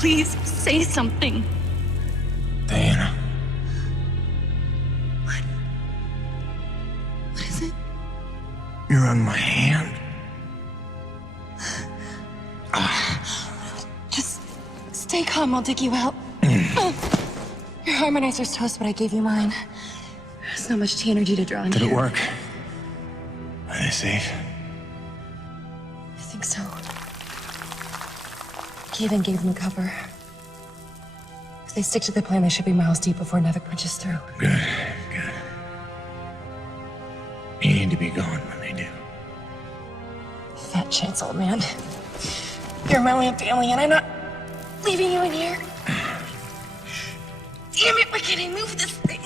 Please, say something. Diana. What? What is it? You're on my hand. Just stay calm, I'll dig you out. Your harmonizer's toast, but I gave you mine. There's not much T energy to draw on Did here. it work? Are they safe? I think so. Kevin gave them cover. If they stick to the plan, they should be miles deep before Nevik punches through. Good, good. You need to be gone when they do. Fat chance, old man. You're my only family, and I'm not leaving you in here. Damn it, why can't I move this thing?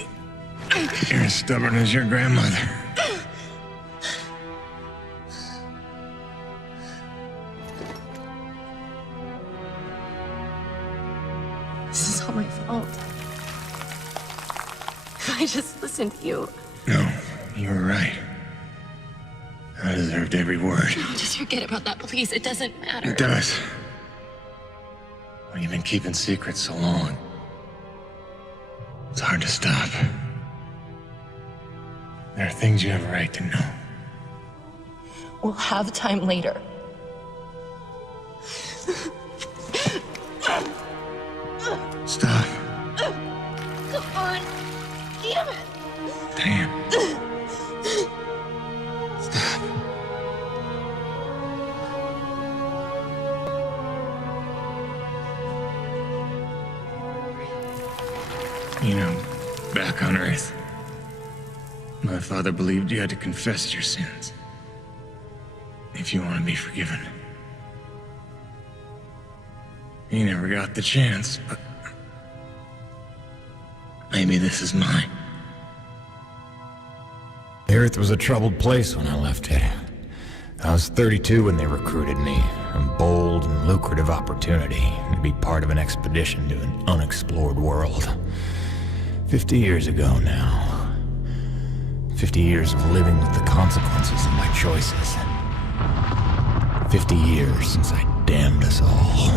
You're as stubborn as your grandmother. This is all my fault. I just listened to you. No, you were right. I deserved every word. No, just forget about that, please. It doesn't matter. It does. When you've been keeping secrets so long, it's hard to stop. There are things you have a right to know. We'll have time later. Stop. Come on. Damn it. Damn. Stop. You know, back on Earth, my father believed you had to confess your sins if you want to be forgiven. He never got the chance, but maybe this is mine. The Earth was a troubled place when I left it. I was 32 when they recruited me. A bold and lucrative opportunity to be part of an expedition to an unexplored world. 50 years ago now. 50 years of living with the consequences of my choices. 50 years since I damned us all.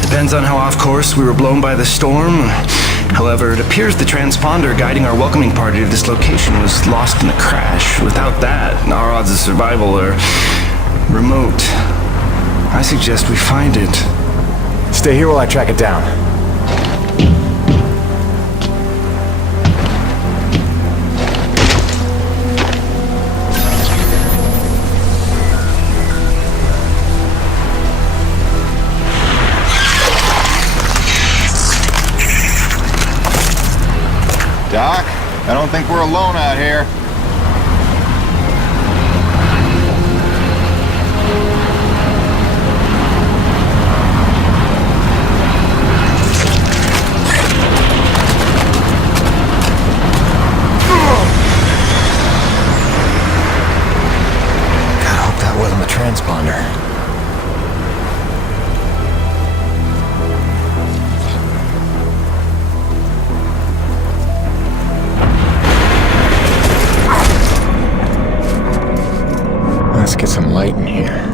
Depends on how off course we were blown by the storm. However, it appears the transponder guiding our welcoming party to this location was lost in the crash. Without that, our odds of survival are remote. I suggest we find it. Stay here while I track it down. I don't think we're alone out here. I hope that wasn't the transponder. Let's get some light in here.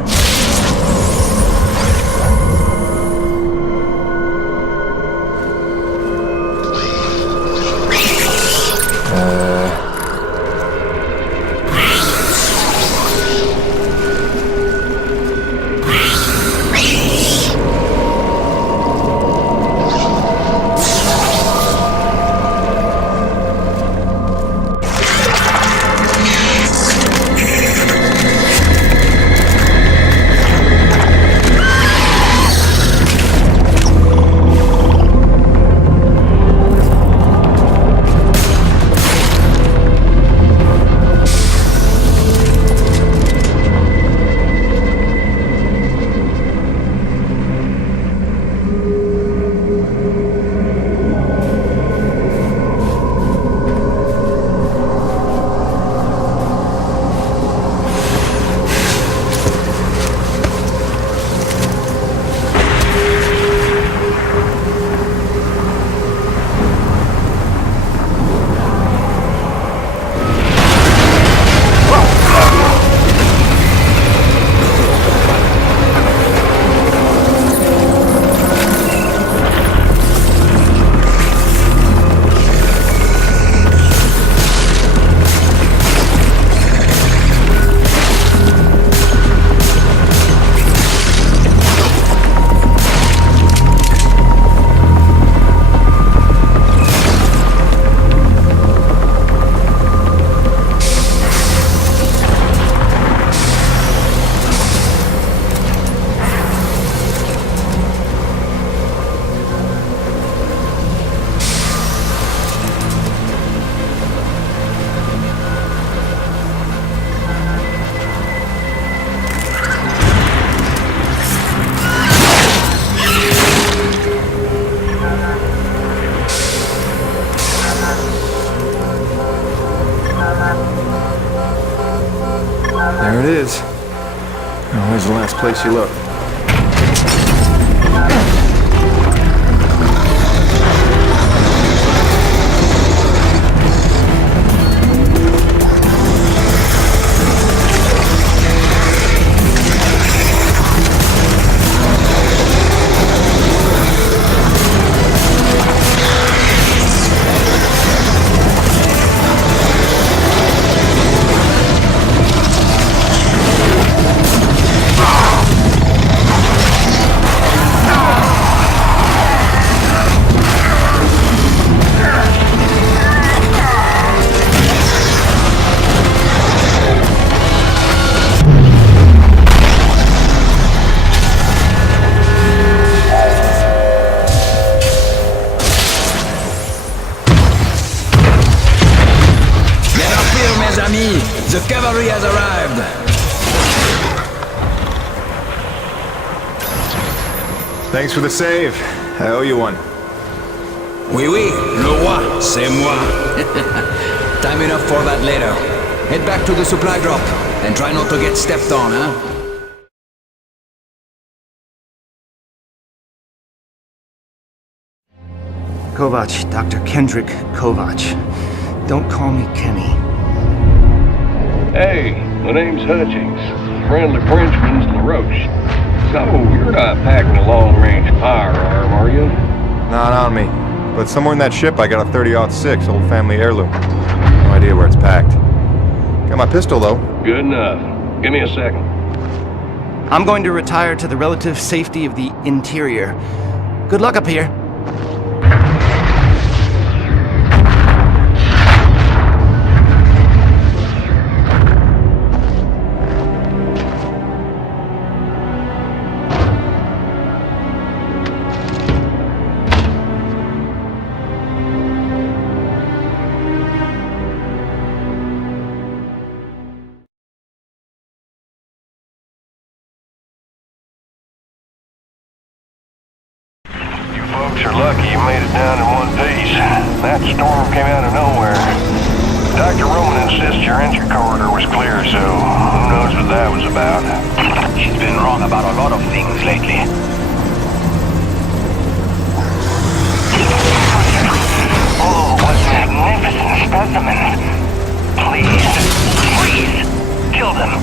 There it is. Always the last place you look. The cavalry has arrived! Thanks for the save. I owe you one. Oui, oui, le roi, c'est moi. Time enough for that later. Head back to the supply drop, and try not to get stepped on, huh? Kovac, Dr. Kendrick Kovac. Don't call me Kenny. Hey, my name's Hutchings. Friendly Frenchman's LaRoche. So, you're not packing a long-range firearm, are you? Not on me. But somewhere in that ship I got a 30-06 old family heirloom. No idea where it's packed. Got my pistol, though. Good enough. Give me a second. I'm going to retire to the relative safety of the interior. Good luck up here. folks are lucky you made it down in one piece. That storm came out of nowhere. Dr. Roman insists your entry corridor was clear, so who knows what that was about. She's been wrong about a lot of things lately. Oh, what magnificent specimens. Please, kill them.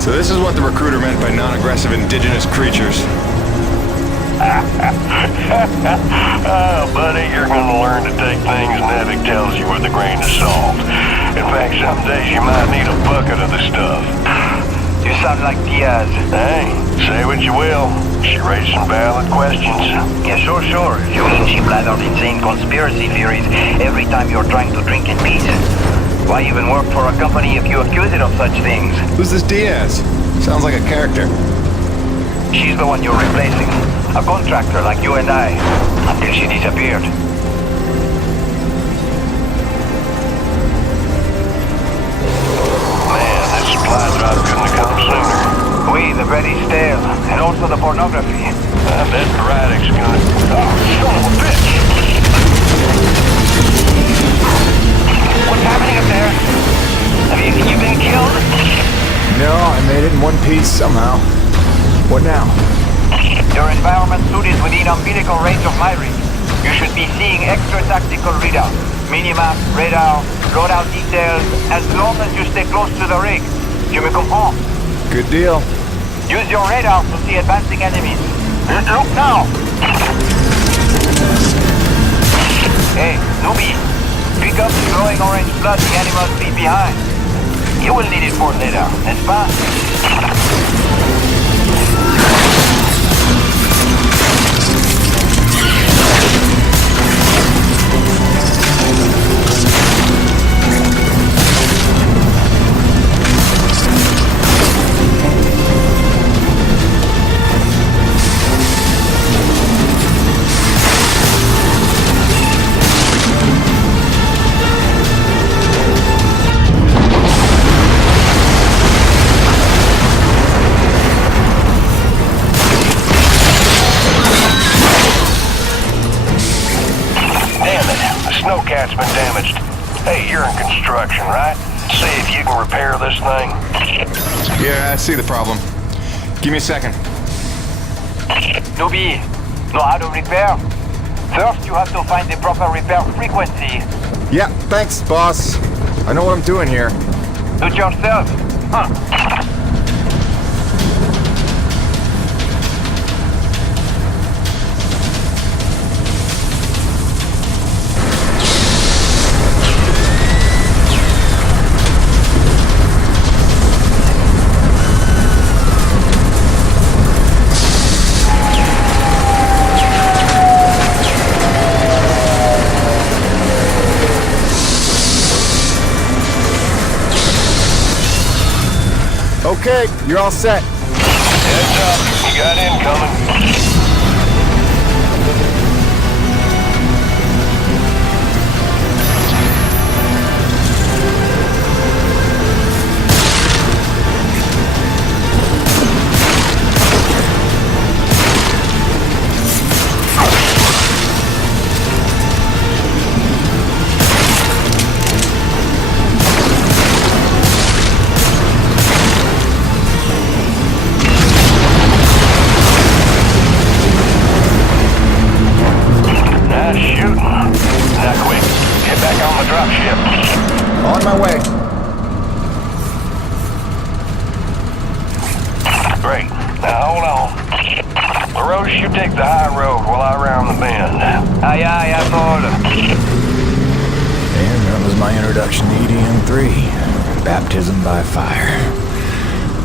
So this is what the recruiter meant by non-aggressive indigenous creatures. Oh, buddy, you're gonna learn to take things Nevik tells you with a grain of salt. In fact, some days you might need a bucket of the stuff. You sound like Diaz. Hey, say what you will. She raised some valid questions. Yeah, sure. You mean she blathered insane conspiracy theories every time you're trying to drink in peace? Why even work for a company if you accuse it of such things? Who's this Diaz? Sounds like a character. She's the one you're replacing. A contractor like you and I. Until she disappeared. Man, that supply drop couldn't have come sooner. Oui, the bread is stale. And also the pornography. I bet Braddock's gonna... Oh, son of a bitch! What's happening up there? Have you been killed? No, I made it in one piece somehow. What now? Your environment suit is within umbilical range of my rig. You should be seeing extra tactical readout. Minimap, radar, loadout details, as long as you stay close to the rig. Tu me comprends? Good deal. Use your radar to see advancing enemies. Look now! Hey, newbie. Pick up the glowing orange blood the animals leave behind. You will need it for later, n'est-ce pas? Snowcat's been damaged. Hey, you're in construction, right? See if you can repair this thing. Yeah, I see the problem. Give me a second. Newbie, know how to repair? First, you have to find the proper repair frequency. Yeah, thanks, boss. I know what I'm doing here. Do it yourself. Huh. Okay, you're all set. Heads up, you got incoming. On my way. Great. Now hold on. LaRoche, you take the high road while I round the bend. Aye, aye, asshole. And that was my introduction to EDM-3. Baptism by fire.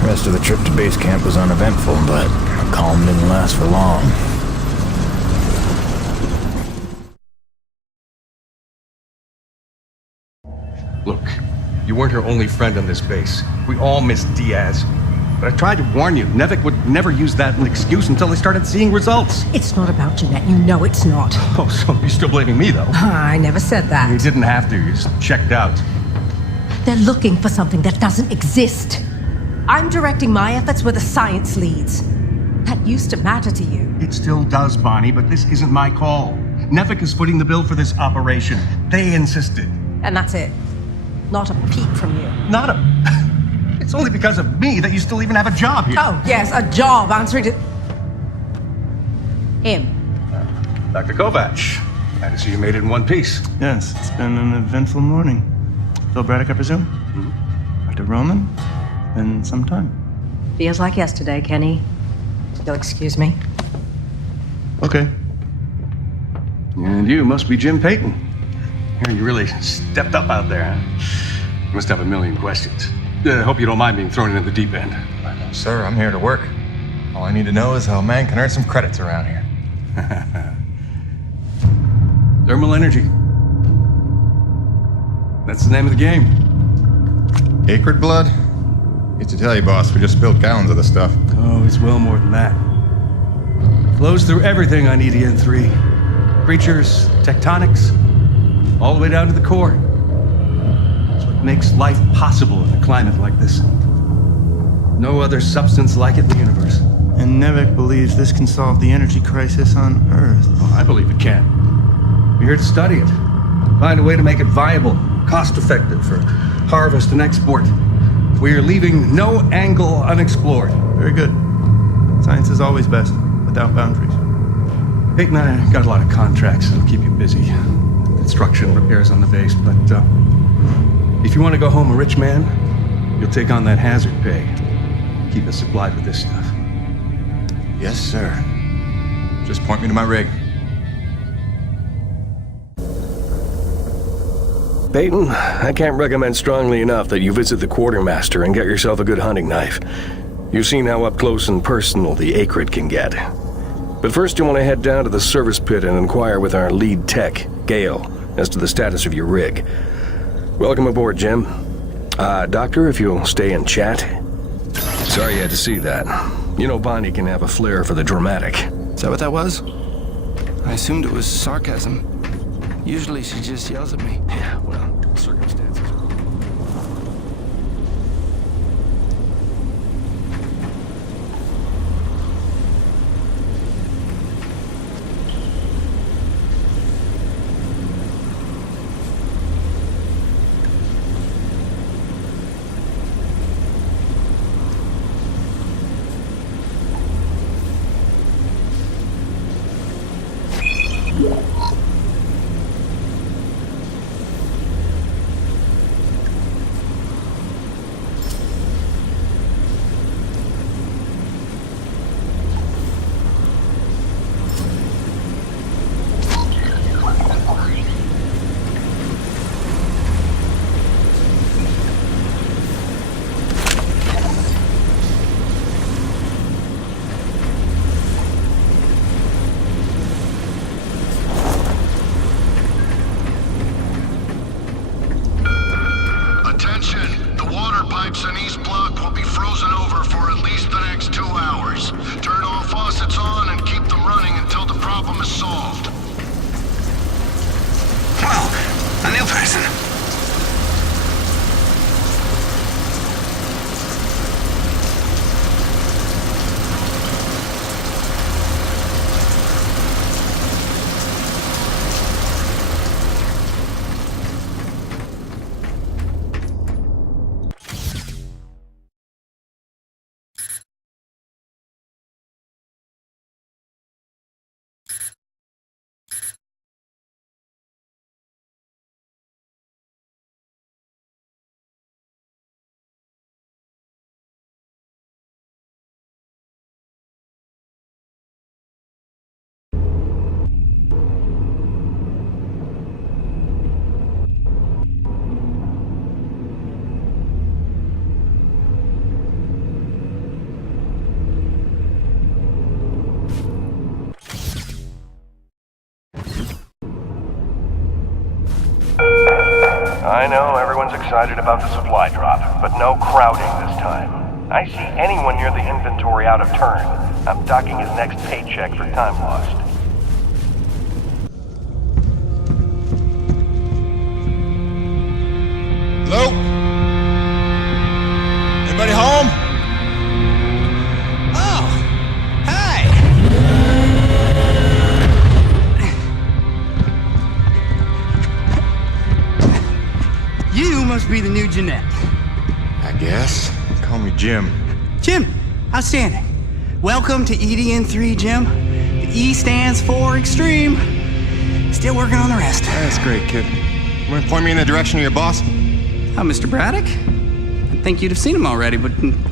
The rest of the trip to base camp was uneventful, but the calm didn't last for long. Look, you weren't her only friend on this base. We all miss Diaz. But I tried to warn you. Nevik would never use that as an excuse until they started seeing results. It's not about Jeanette. You know it's not. Oh, so you're still blaming me, though? I never said that. You didn't have to. You just checked out. They're looking for something that doesn't exist. I'm directing my efforts where the science leads. That used to matter to you. it still does, Bonnie, but this isn't my call. Nevik is footing the bill for this operation. They insisted. And that's it. Not a peep from you. Not a... It's only because of me that you still even have a job here. Oh, yes, a job answering to... him. Dr. Kovac, glad to see you made it in one piece. Yes, it's been an eventful morning. Phil Braddock, I presume? Dr. Roman? Been some time. Feels like yesterday, Kenny. You'll excuse me. Okay. And you must be Jim Payton. You really stepped up out there, huh? You must have a million questions. Hope you don't mind being thrown into the deep end. Sir, I'm here to work. All I need to know is how a man can earn some credits around here. Thermal energy. That's the name of the game. Acrid blood? Hate to tell you, boss, we just spilled gallons of the stuff. Oh, it's well more than that. It flows through everything on EDN3. Creatures, tectonics, all the way down to the core. It's what makes life possible in a climate like this. No other substance like it in the universe. And Nevik believes this can solve the energy crisis on Earth. Oh, I believe it can. We're here to study it. Find a way to make it viable, cost-effective for harvest and export. We are leaving no angle unexplored. Very good. Science is always best, without boundaries. Peyton and I got a lot of contracts that'll keep you busy. Construction, repairs on the base, but if you want to go home a rich man, you'll take on that hazard pay. Keep us supplied with this stuff. Yes, sir. Just point me to my rig. Peyton, I can't recommend strongly enough that you visit the quartermaster and get yourself a good hunting knife. You've seen how up close and personal the acrid can get. But first you want to head down to the service pit and inquire with our lead tech, Gale, as to the status of your rig. Welcome aboard, Jim. Doctor, if you'll stay and chat. Sorry you had to see that. You know Bonnie can have a flair for the dramatic. Is that what that was? I assumed it was sarcasm. Usually she just yells at me. Yeah, well, circumstances are... I know everyone's excited about the supply drop, but no crowding this time. I see anyone near the inventory out of turn. I'm docking his next paycheck for time lost. Hello? Anybody home? Oh, hey! the new Jeanette? I guess. Call me Jim. Jim, outstanding. Welcome to EDN3, Jim. The E stands for extreme. Still working on the rest. That's great, kid. You want to point me in the direction of your boss? Mr. Braddock? I think you'd have seen him already, but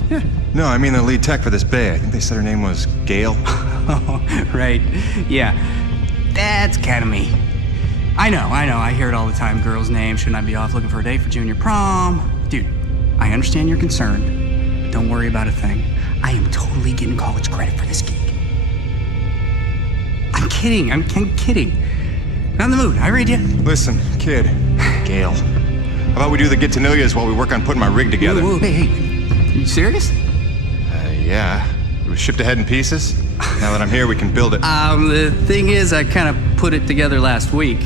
yeah. No, I mean the lead tech for this bay. I think they said her name was Gail. Oh, right. Yeah. That's kind of me. I know. I hear it all the time. Girl's name. Shouldn't I be off looking for a date for junior prom? Dude, I understand you're concerned. Don't worry about a thing. I am totally getting college credit for this gig. I'm kidding. I'm kidding. Not in the mood. I read you. Listen, kid. Gail. How about we do the get-to-know-yous while we work on putting my rig together? Whoa, hey. Are you serious? Yeah. It was shipped ahead in pieces. Now that I'm here, we can build it. The thing is, I kind of put it together last week.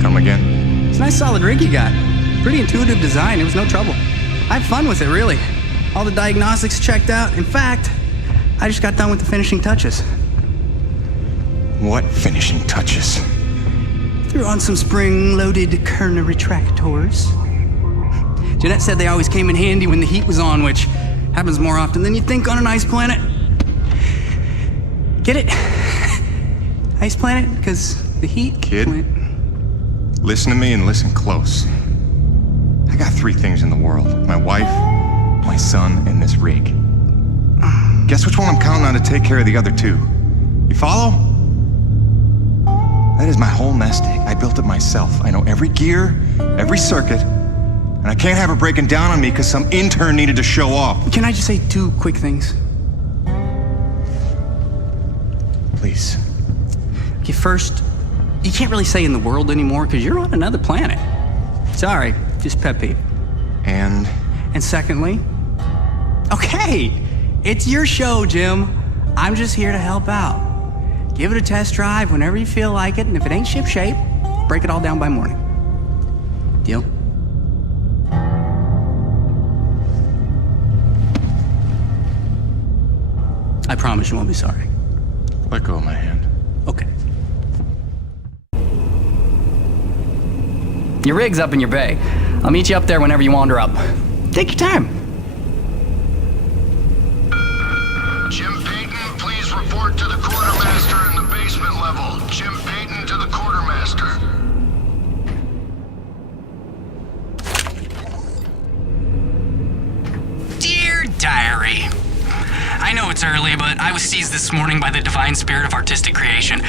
Come again? It's a nice solid rig you got. Pretty intuitive design. It was no trouble. I had fun with it, really. All the diagnostics checked out. In fact, I just got done with the finishing touches. What finishing touches? Threw on some spring-loaded Kerner retractors. Jeanette said they always came in handy when the heat was on, which happens more often than you'd think on an ice planet. Get it? Ice planet? Because the heat... Kid, listen to me and listen close. I got 3 things in the world. My wife, my son, and this rig. Guess which one I'm counting on to take care of the other 2? You follow? That is my whole nest egg. I built it myself. I know every gear, every circuit, and I can't have her breaking down on me because some intern needed to show off. Can I just say 2 quick things? Please. Okay, first, you can't really say in the world anymore because you're on another planet. Sorry, just pet peeve. And secondly, okay, it's your show, Jim. I'm just here to help out. Give it a test drive whenever you feel like it, and if it ain't ship-shape, break it all down by morning. Deal? I promise you won't be sorry. Let go of my hand. Okay. Your rig's up in your bay. I'll meet you up there whenever you wander up. Take your time. Jim Payton, please report to the quartermaster in the basement level. Jim Payton to the quartermaster. Dear Diary, I know it's early, but I was seized this morning by the divine spirit of artistic creation.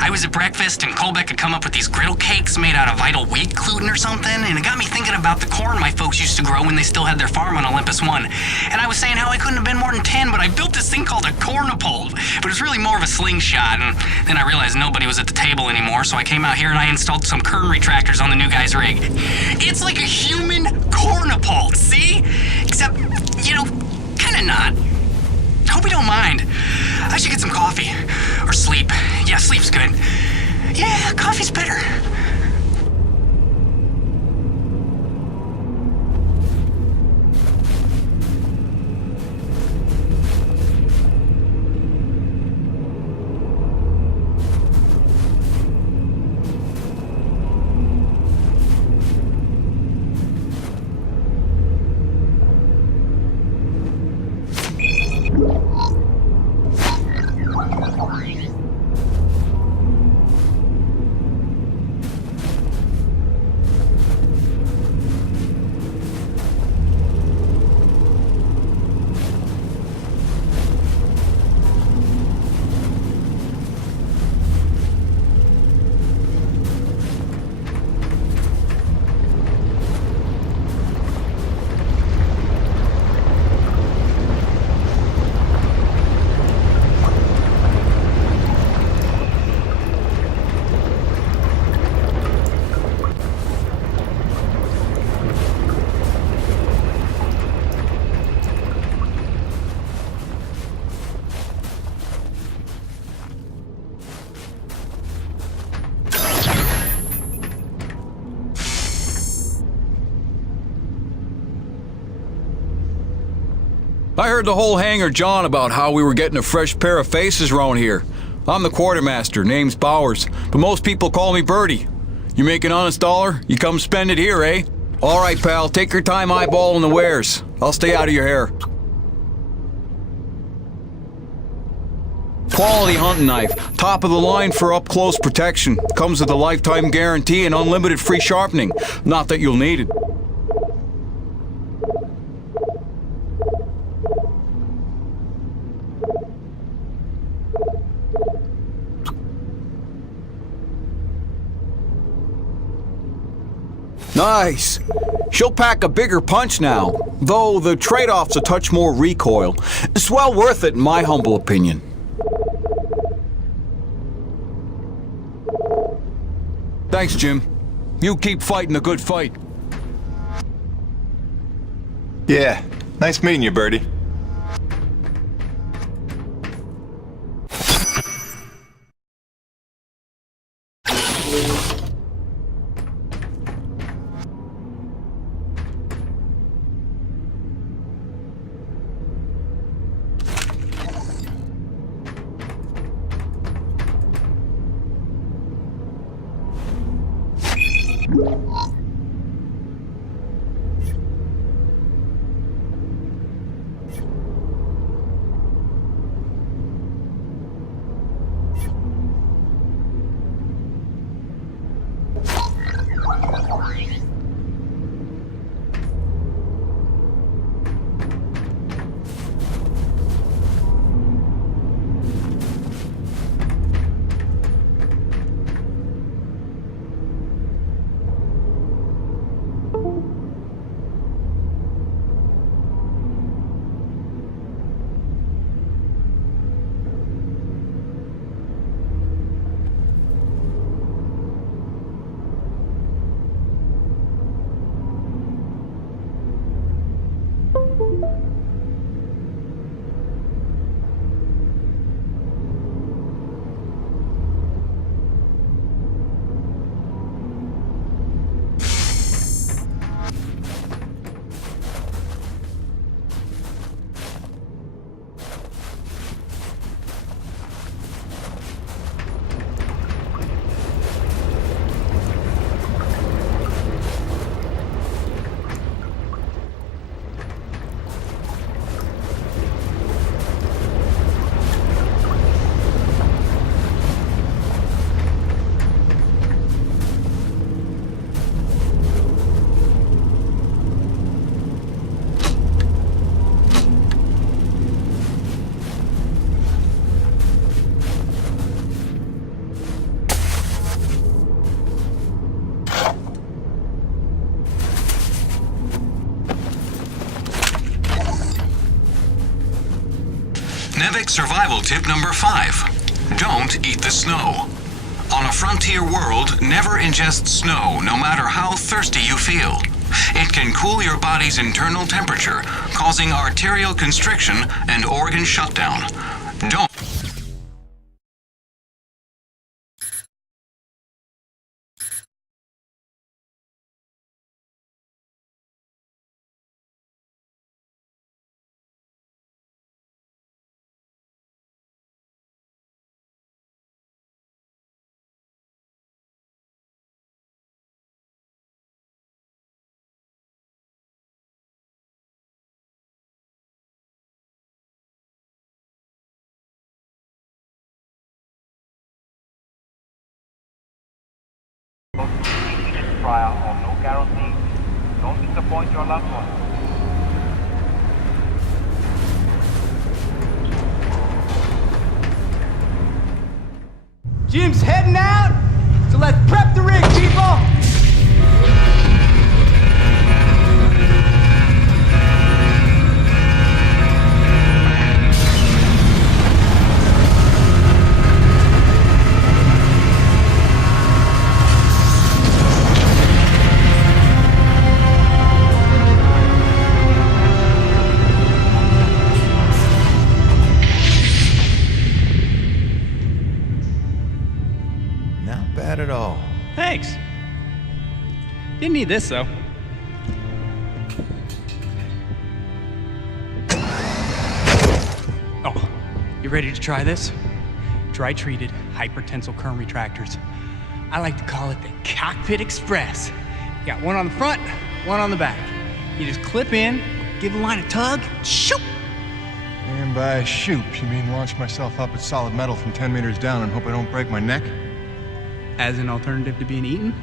I was at breakfast, and Colbeck had come up with these griddle cakes made out of vital wheat gluten or something, and it got me thinking about the corn my folks used to grow when they still had their farm on Olympus 1. And I was saying how I couldn't have been more than 10, but I built this thing called a cornipole, but it was really more of a slingshot, and then I realized nobody was at the table anymore, so I came out here and I installed some Kern retractors on the new guy's rig. It's like a human cornipole, see? Except, kinda not. Hope you don't mind. I should get some coffee. Or sleep. Yeah, sleep's good. Yeah, coffee's better. I heard the whole hangar John about how we were getting a fresh pair of faces around here. I'm the quartermaster, name's Bowers, but most people call me Birdie. You make an honest dollar, you come spend it here, eh? All right, pal, take your time eyeballing the wares. I'll stay out of your hair. Quality hunting knife. Top of the line for up-close protection. Comes with a lifetime guarantee and unlimited free sharpening. Not that you'll need it. Nice. She'll pack a bigger punch now, though the trade-off's a touch more recoil. It's well worth it in my humble opinion. Thanks, Jim. You keep fighting a good fight. Yeah, nice meeting you, Birdie. Survival tip number 5. Don't eat the snow. On a frontier world, never ingest snow, no matter how thirsty you feel. It can cool your body's internal temperature, causing arterial constriction and organ shutdown. Don't. Trial on no guarantee. Don't disappoint your loved ones. Jim's heading out, so let's prep the rig, people! At all. Thanks. Didn't need this, though. Oh, you ready to try this? Dry-treated hypertensile current retractors. I like to call it the Cockpit Express. Got one on the front, one on the back. You just clip in, give the line a tug, shoot! And by shoot, you mean launch myself up at solid metal from 10 meters down and hope I don't break my neck? As an alternative to being eaten?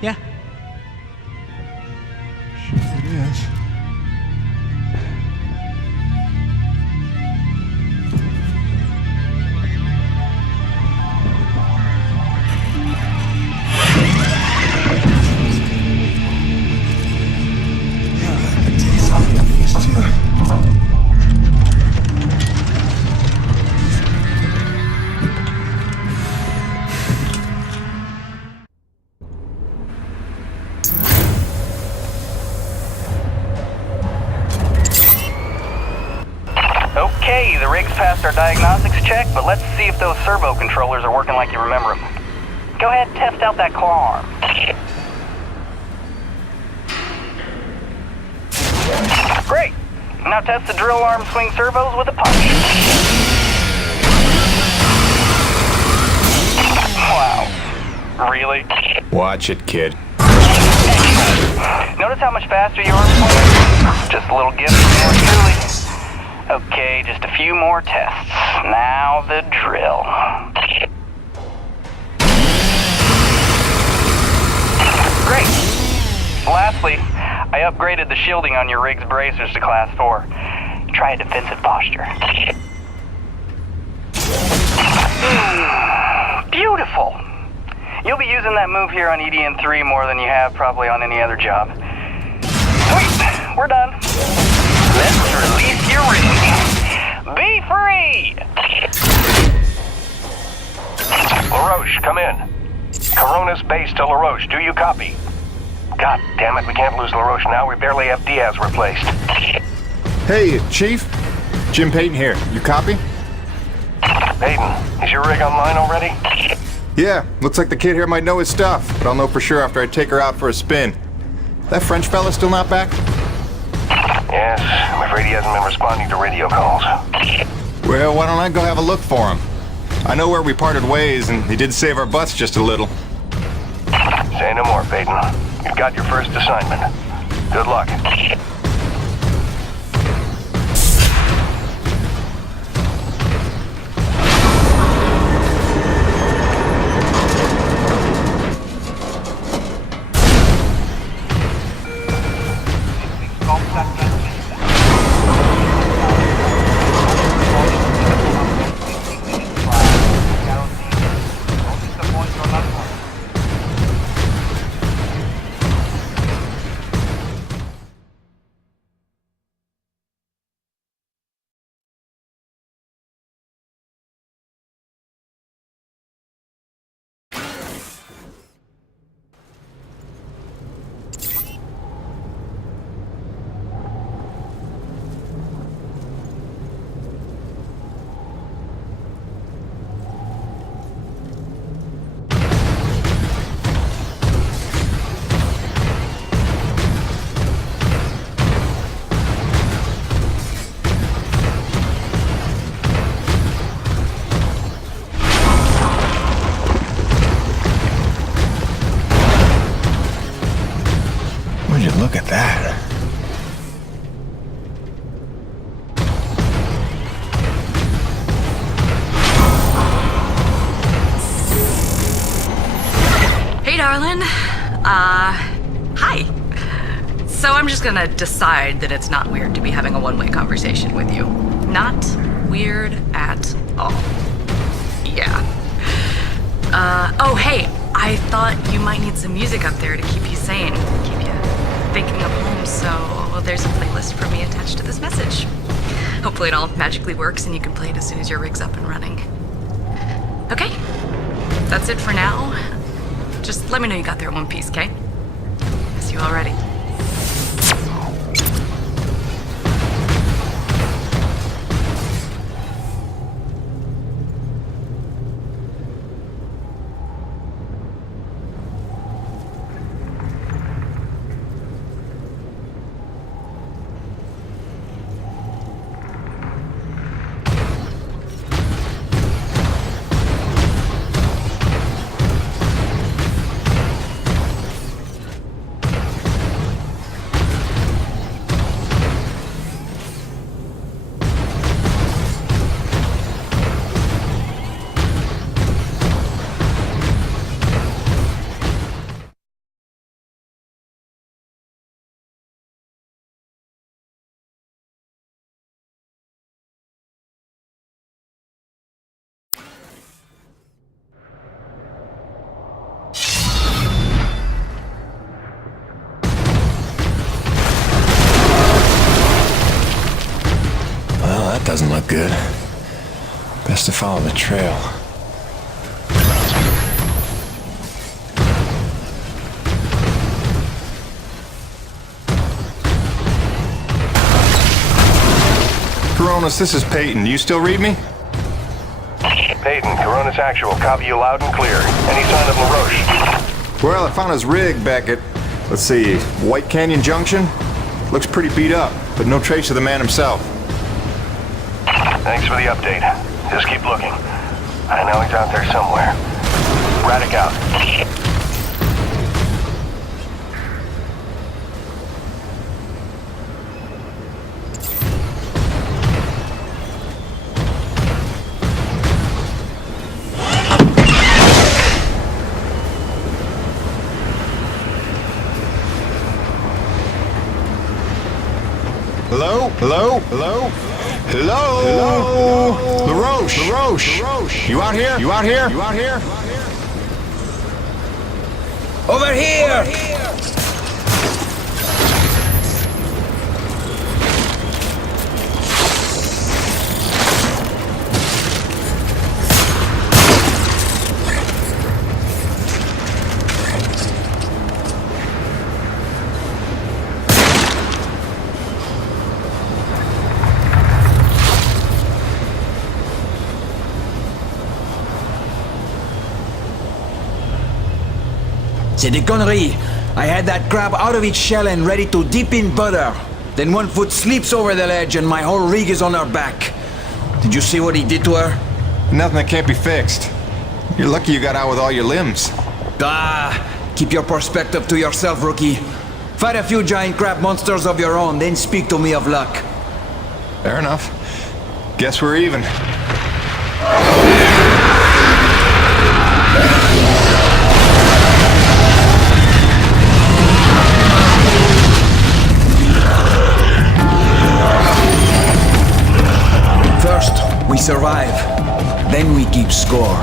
Yeah. Sure it is. Okay, the rig's passed our diagnostics check, but let's see if those servo controllers are working like you remember them. Go ahead and test out that claw arm. Great. Now test the drill arm swing servos with a punch. Wow. Really? Watch it, kid. Notice how much faster your arm's swinging? Just a little gift from yours truly. Okay, just a few more tests. Now the drill. Great. Lastly, I upgraded the shielding on your rig's bracers to Class 4. Try a defensive posture. Beautiful. You'll be using that move here on EDN3 more than you have probably on any other job. Sweet, we're done. Let's release your rig. Be free! LaRoche, come in. Corona's base to LaRoche. Do you copy? God damn it, we can't lose LaRoche now. We barely have Diaz replaced. Hey, Chief. Jim Payton here. You copy? Payton, is your rig online already? Yeah, looks like the kid here might know his stuff, but I'll know for sure after I take her out for a spin. That French fella still not back? Yes, I'm afraid he hasn't been responding to radio calls. Well, why don't I go have a look for him? I know where we parted ways, and he did save our butts just a little. Say no more, Peyton. You've got your first assignment. Good luck. Look at that. Hey, darling. Hi. So I'm just gonna decide that it's not weird to be having a one-way conversation with you. Not weird at all. Yeah. Oh, hey, I thought you might need some music up there to keep you sane, keep you thinking of home, so there's a playlist for me attached to this message. Hopefully it all magically works and you can play it as soon as your rig's up and running. Okay, that's it for now. Just let me know you got there in one piece, okay? Miss you already. that doesn't look good. Best to follow the trail. Coronas, this is Peyton. You still read me? Peyton, Coronas Actual. Copy you loud and clear. Any sign of LaRoche? Well, I found his rig back at, let's see, White Canyon Junction. Looks pretty beat up, but no trace of the man himself. Thanks for the update. Just keep looking. I know he's out there somewhere. Braddock out. Hello? Hello? Hello? Hello? Hello? LaRoche? LaRoche? LaRoche? You out here? You out here? You out here? Over here! C'est des conneries. I had that crab out of its shell and ready to dip in butter. Then one foot slips over the ledge and my whole rig is on her back. Did you see what he did to her? Nothing that can't be fixed. You're lucky you got out with all your limbs. Ah, keep your perspective to yourself, rookie. Fight a few giant crab monsters of your own, then speak to me of luck. Fair enough. Guess we're even. First, we survive. Then we keep score.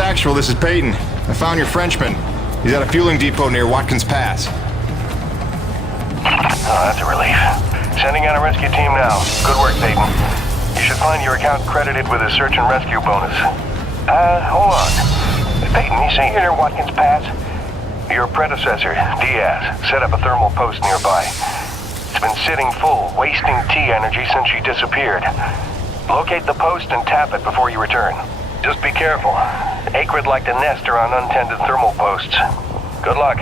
Actual, this is Peyton. I found your Frenchman. He's at a fueling depot near Watkins Pass. Oh, that's a relief. Sending out a rescue team now. Good work, Peyton. You should find your account credited with a search and rescue bonus. Hold on. Peyton, you say you're near Watkins Pass? Your predecessor, Diaz, set up a thermal post nearby. It's been sitting full, wasting T energy since she disappeared. Locate the post and tap it before you return. Just be careful. Acrid like to nest around untended thermal posts. Good luck.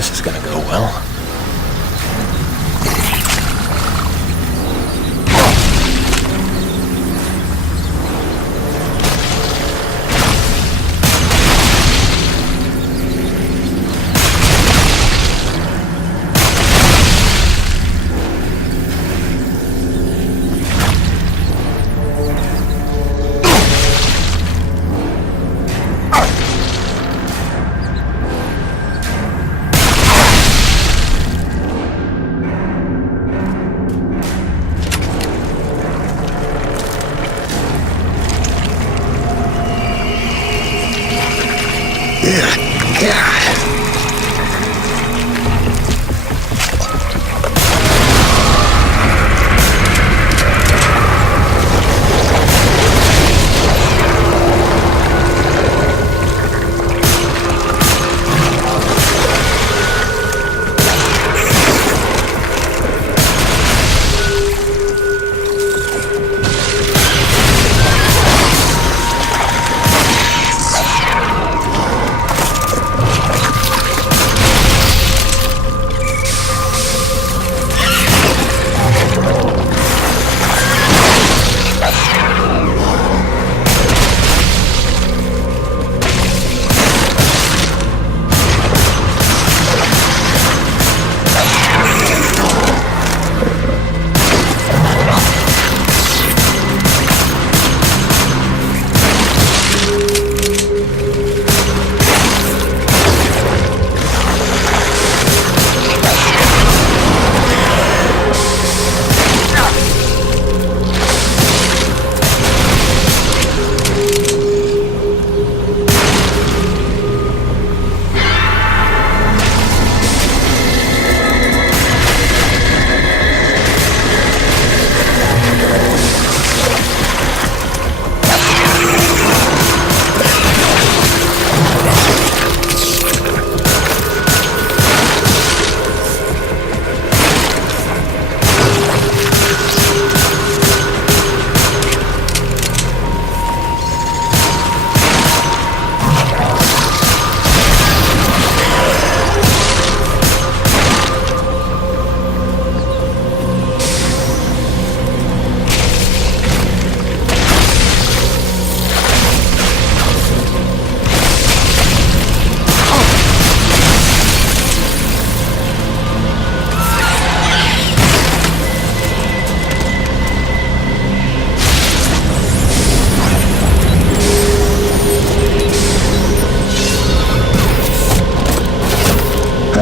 this is gonna go well.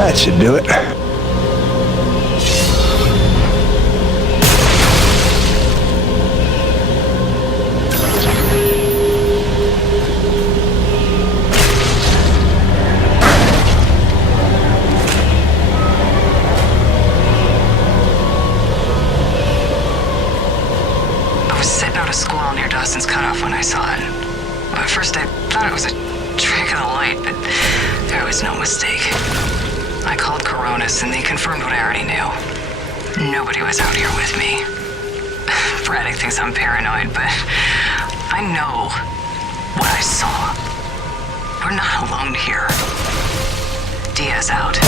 That should do it. I was sitting out a squall near Dawson's Cutoff when I saw it. At first I thought it was a trick of the light, but there was no mistake. I called Coronis and they confirmed what I already knew. Nobody was out here with me. Braddock thinks I'm paranoid, but I know what I saw. We're not alone here. Diaz out.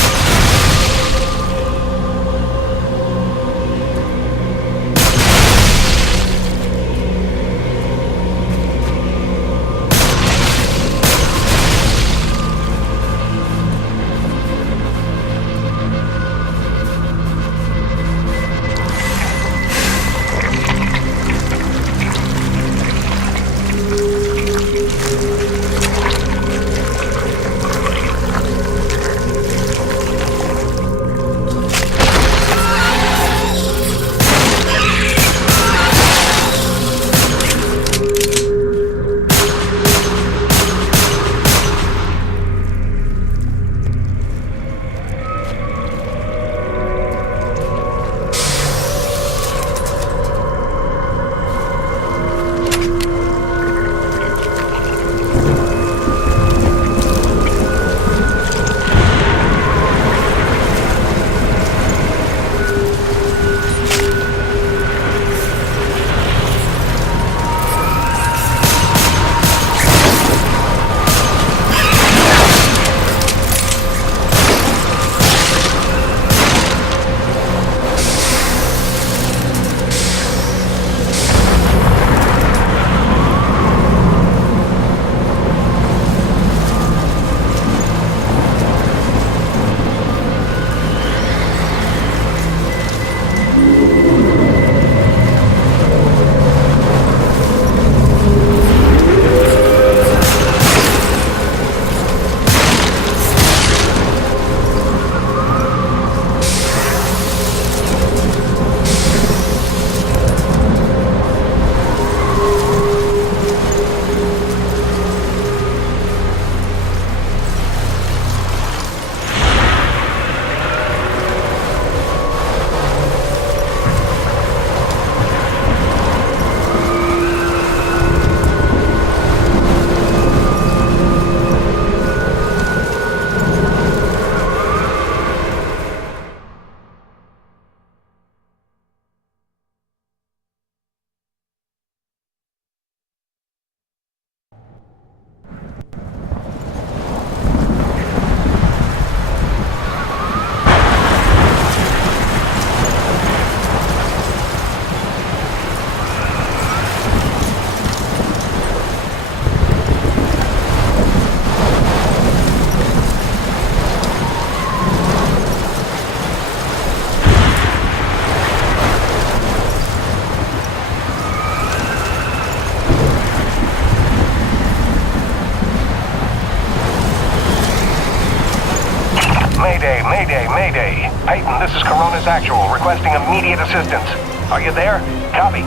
Mayday, Mayday, Mayday. Peyton, this is Coronis Actual, requesting immediate assistance. Are you there? Copy.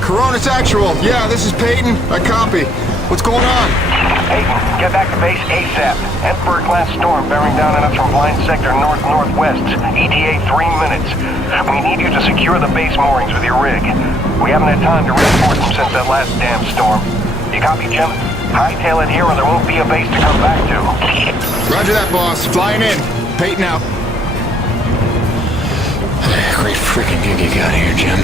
Coronis Actual. Yeah, this is Peyton. I copy. What's going on? Peyton, get back to base ASAP. Emperor-class storm bearing down on us from blind sector north-northwest. ETA 3 minutes. We need you to secure the base moorings with your rig. We haven't had time to reinforce them since that last damn storm. You copy, Jim? Hightail it here or there won't be a base to come back to. Roger that, boss. Flying in. Peyton out. Great freaking gig you got here, Jim.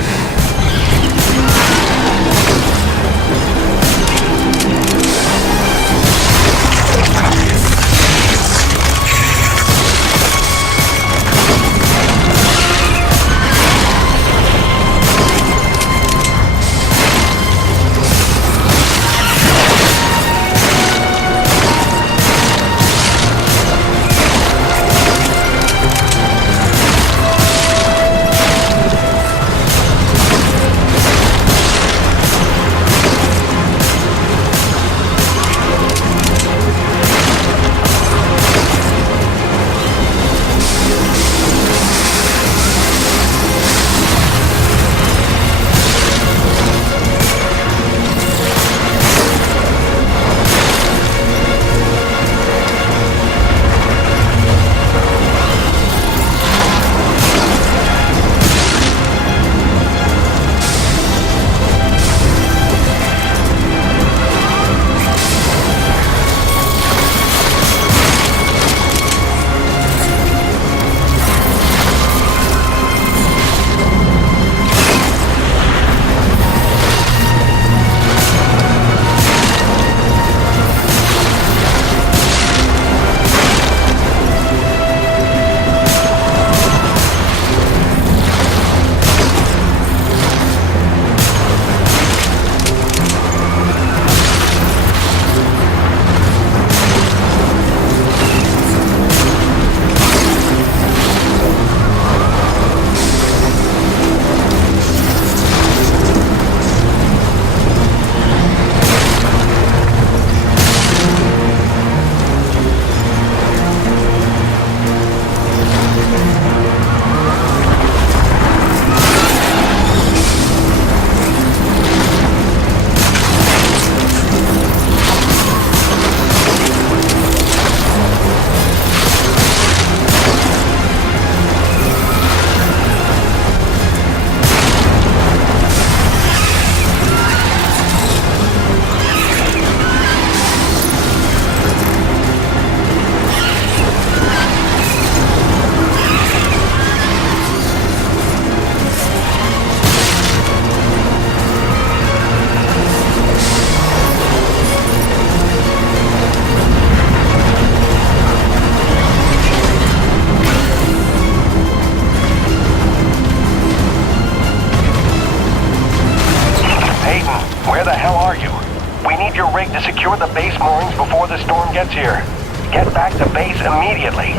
to secure the base moorings before the storm gets here. Get back to base immediately.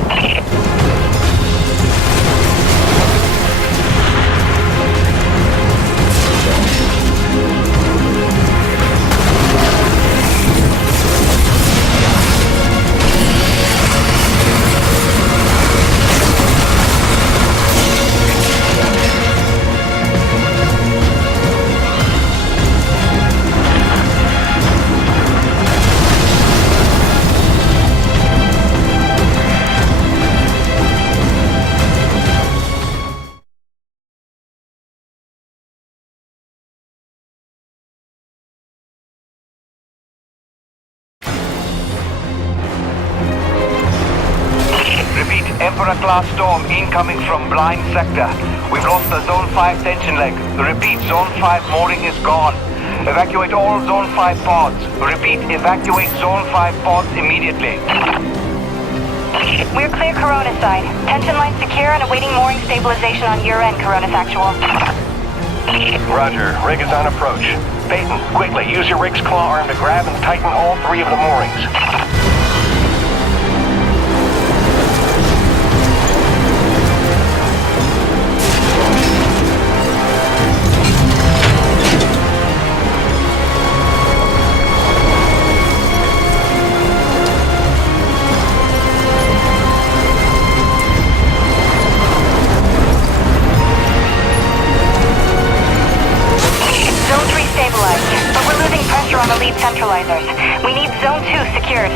Emperor-class storm incoming from blind sector. We've lost the Zone 5 tension leg. Repeat, Zone 5 mooring is gone. Evacuate all Zone 5 pods. Repeat, evacuate Zone 5 pods immediately. We're clear Corona side. Tension line secure and awaiting mooring stabilization on your end, Coronis Actual. Roger. Rig is on approach. Peyton, quickly, use your rig's claw arm to grab and tighten all three of the moorings. sectors. We need Zone 2 secured.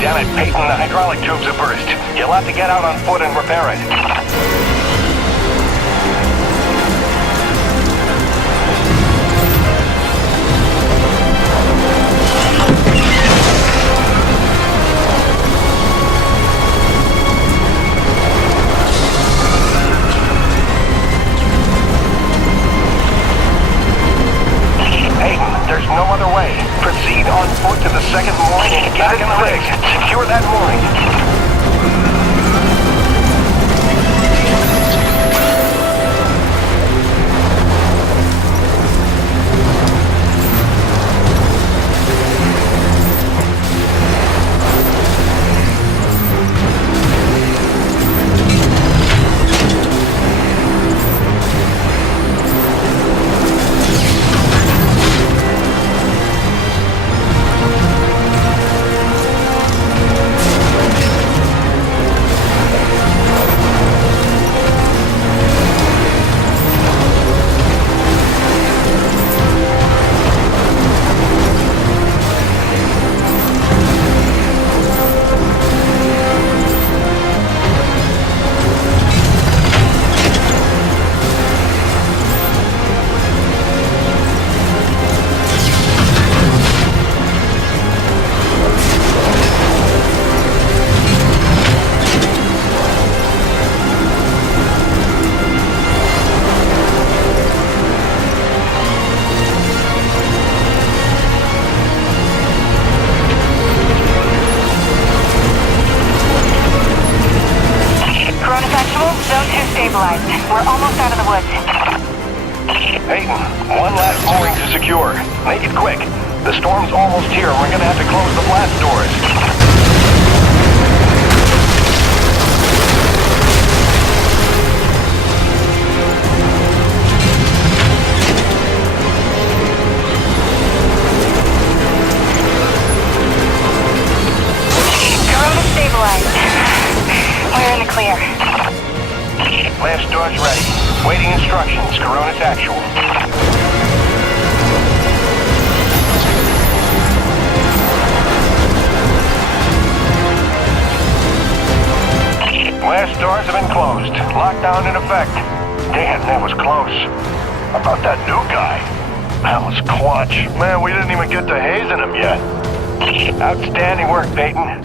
Damn it, Peyton, the hydraulic tubes have burst. You'll have to get out on foot and repair it. There's no other way. Proceed on foot to the second mooring and get it in the rig. Secure that mooring. We're almost out of the woods. Peyton, one last mooring to secure. Make it quick. The storm's almost here. We're gonna have to close the blast doors. We're in the clear. Blast doors ready. Waiting instructions. Corona's actual. Blast doors have been closed. Lockdown in effect. Damn, that was close. How about that new guy? That was clutch. Man, we didn't even get to hazing him yet. Outstanding work, Peyton.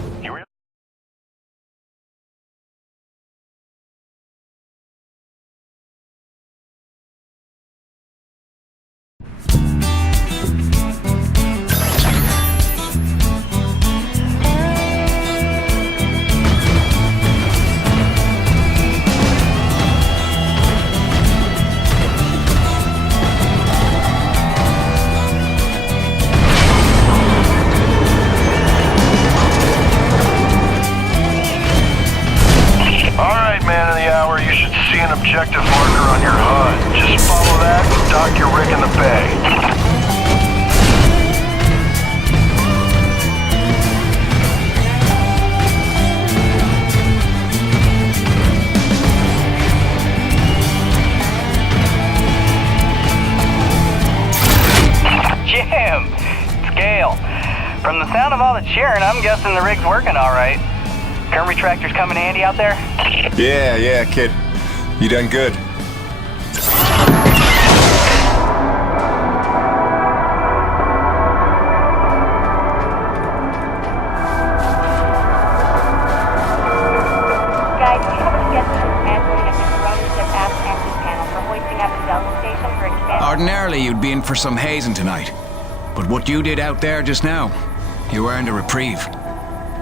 Objective marker on your HUD. Just follow that and dock your rig in the bay. Jim! Scale. From the sound of all the cheering, I'm guessing the rig's working all right. Current retractors coming handy out there? Yeah, kid. You done good. Ordinarily, you'd be in for some hazing tonight. But what you did out there just now, you earned a reprieve.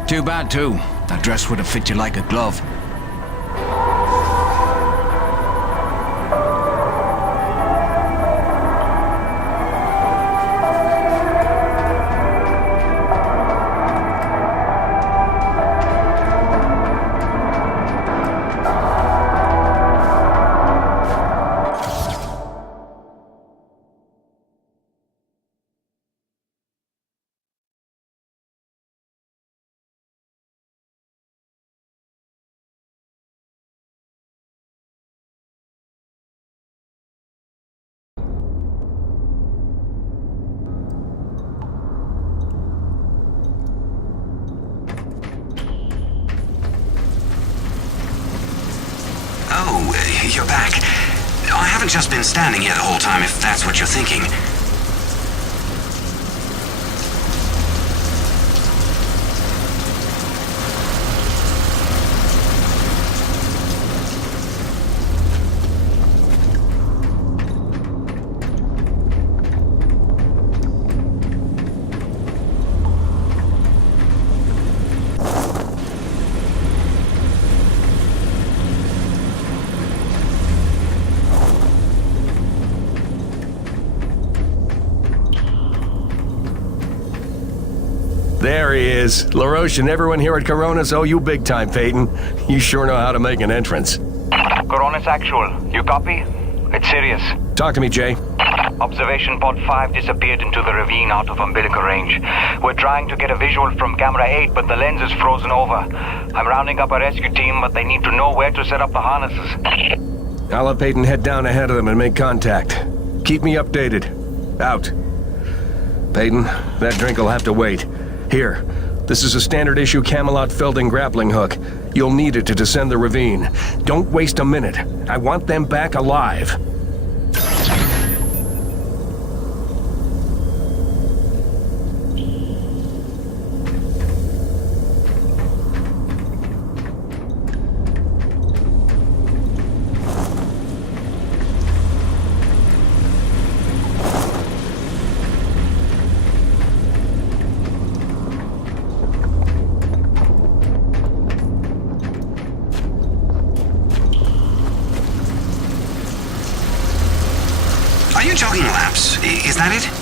Too bad, too. That dress would have fit you like a glove. your back. I haven't just been standing here the whole time, if that's what you're thinking. There he is. LaRoche and everyone here at Coronis owe you big time, Peyton. You sure know how to make an entrance. Coronis Actual, you copy? It's serious. Talk to me, Jay. Observation pod 5 disappeared into the ravine out of umbilical range. We're trying to get a visual from camera 8, but the lens is frozen over. I'm rounding up a rescue team, but they need to know where to set up the harnesses. I'll have Peyton head down ahead of them and make contact. Keep me updated. Out. Peyton, that drink will have to wait. Here, this is a standard issue Camelot Felding grappling hook. You'll need it to descend the ravine. Don't waste a minute. I want them back alive. Are you jogging laps? Is that it?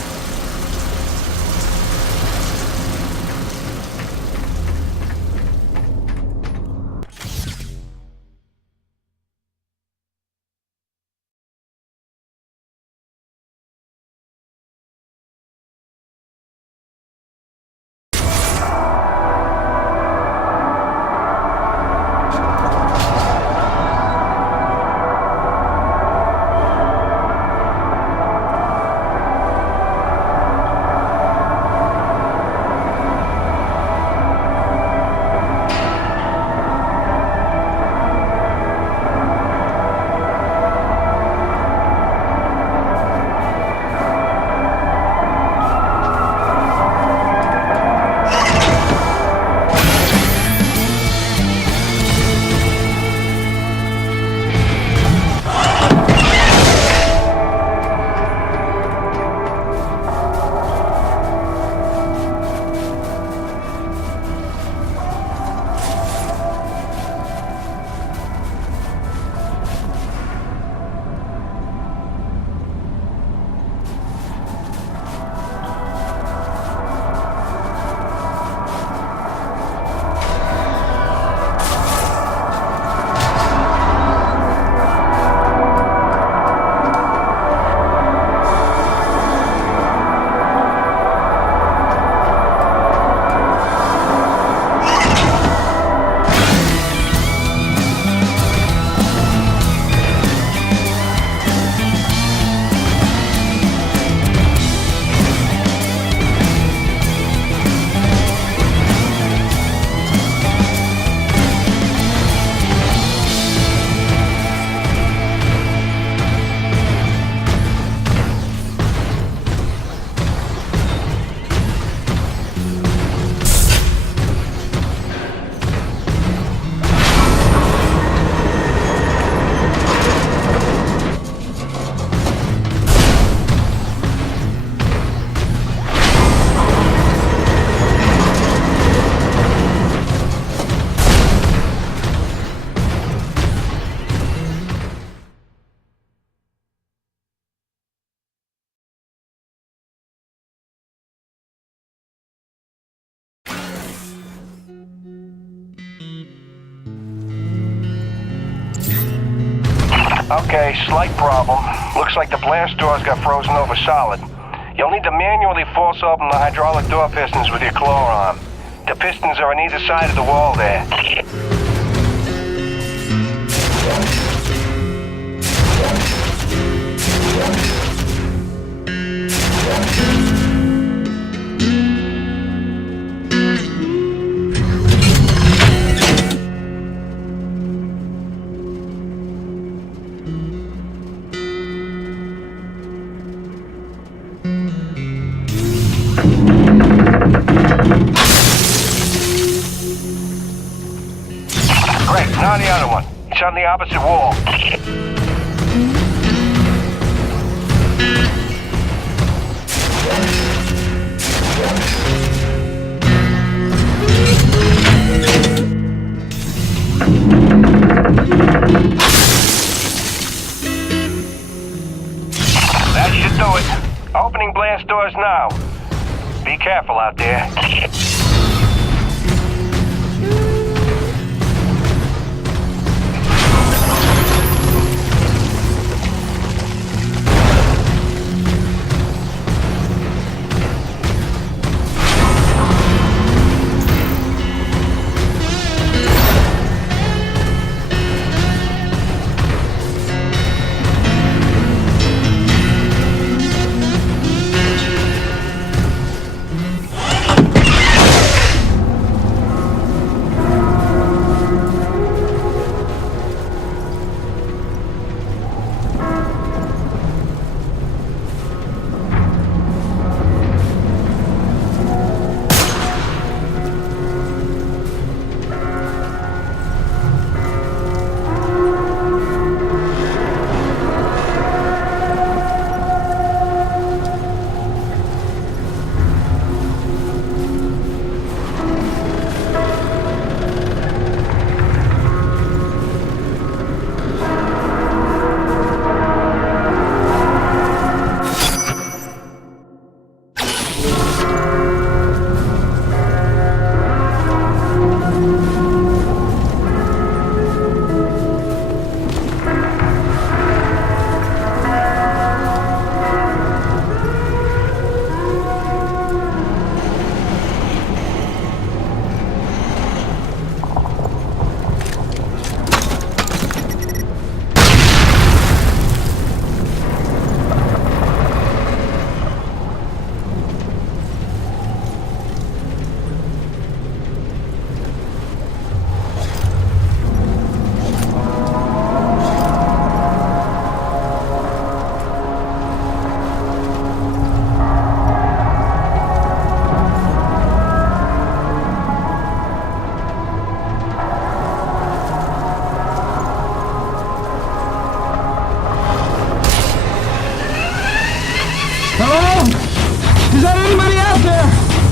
Okay, slight problem. Looks like the blast doors got frozen over solid. You'll need to manually force open the hydraulic door pistons with your claw arm. The pistons are on either side of the wall there. on the opposite wall. That should do it. Opening blast doors now. Be careful out there.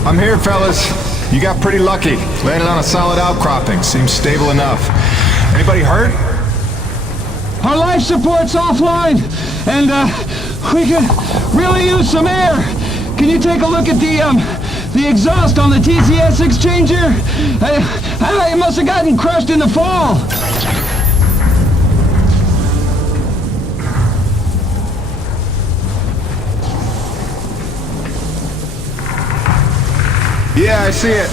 I'm here, fellas. You got pretty lucky. Landed on a solid outcropping. Seems stable enough. Anybody hurt? Our life support's offline, and we could really use some air. Can you take a look at the exhaust on the TCS exchanger? It must have gotten crushed in the fall. Yeah, I see it.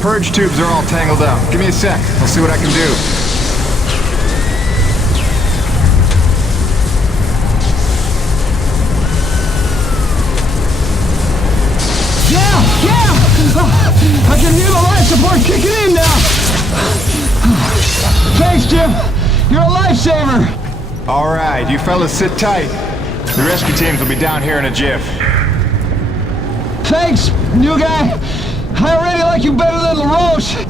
Purge tubes are all tangled up. Give me a sec. I'll see what I can do. Yeah! I can hear the life support kicking in now! Thanks, Jim. You're a lifesaver. All right, you fellas sit tight. The rescue teams will be down here in a jiff. Thanks, new guy. I already like you better than LaRoche.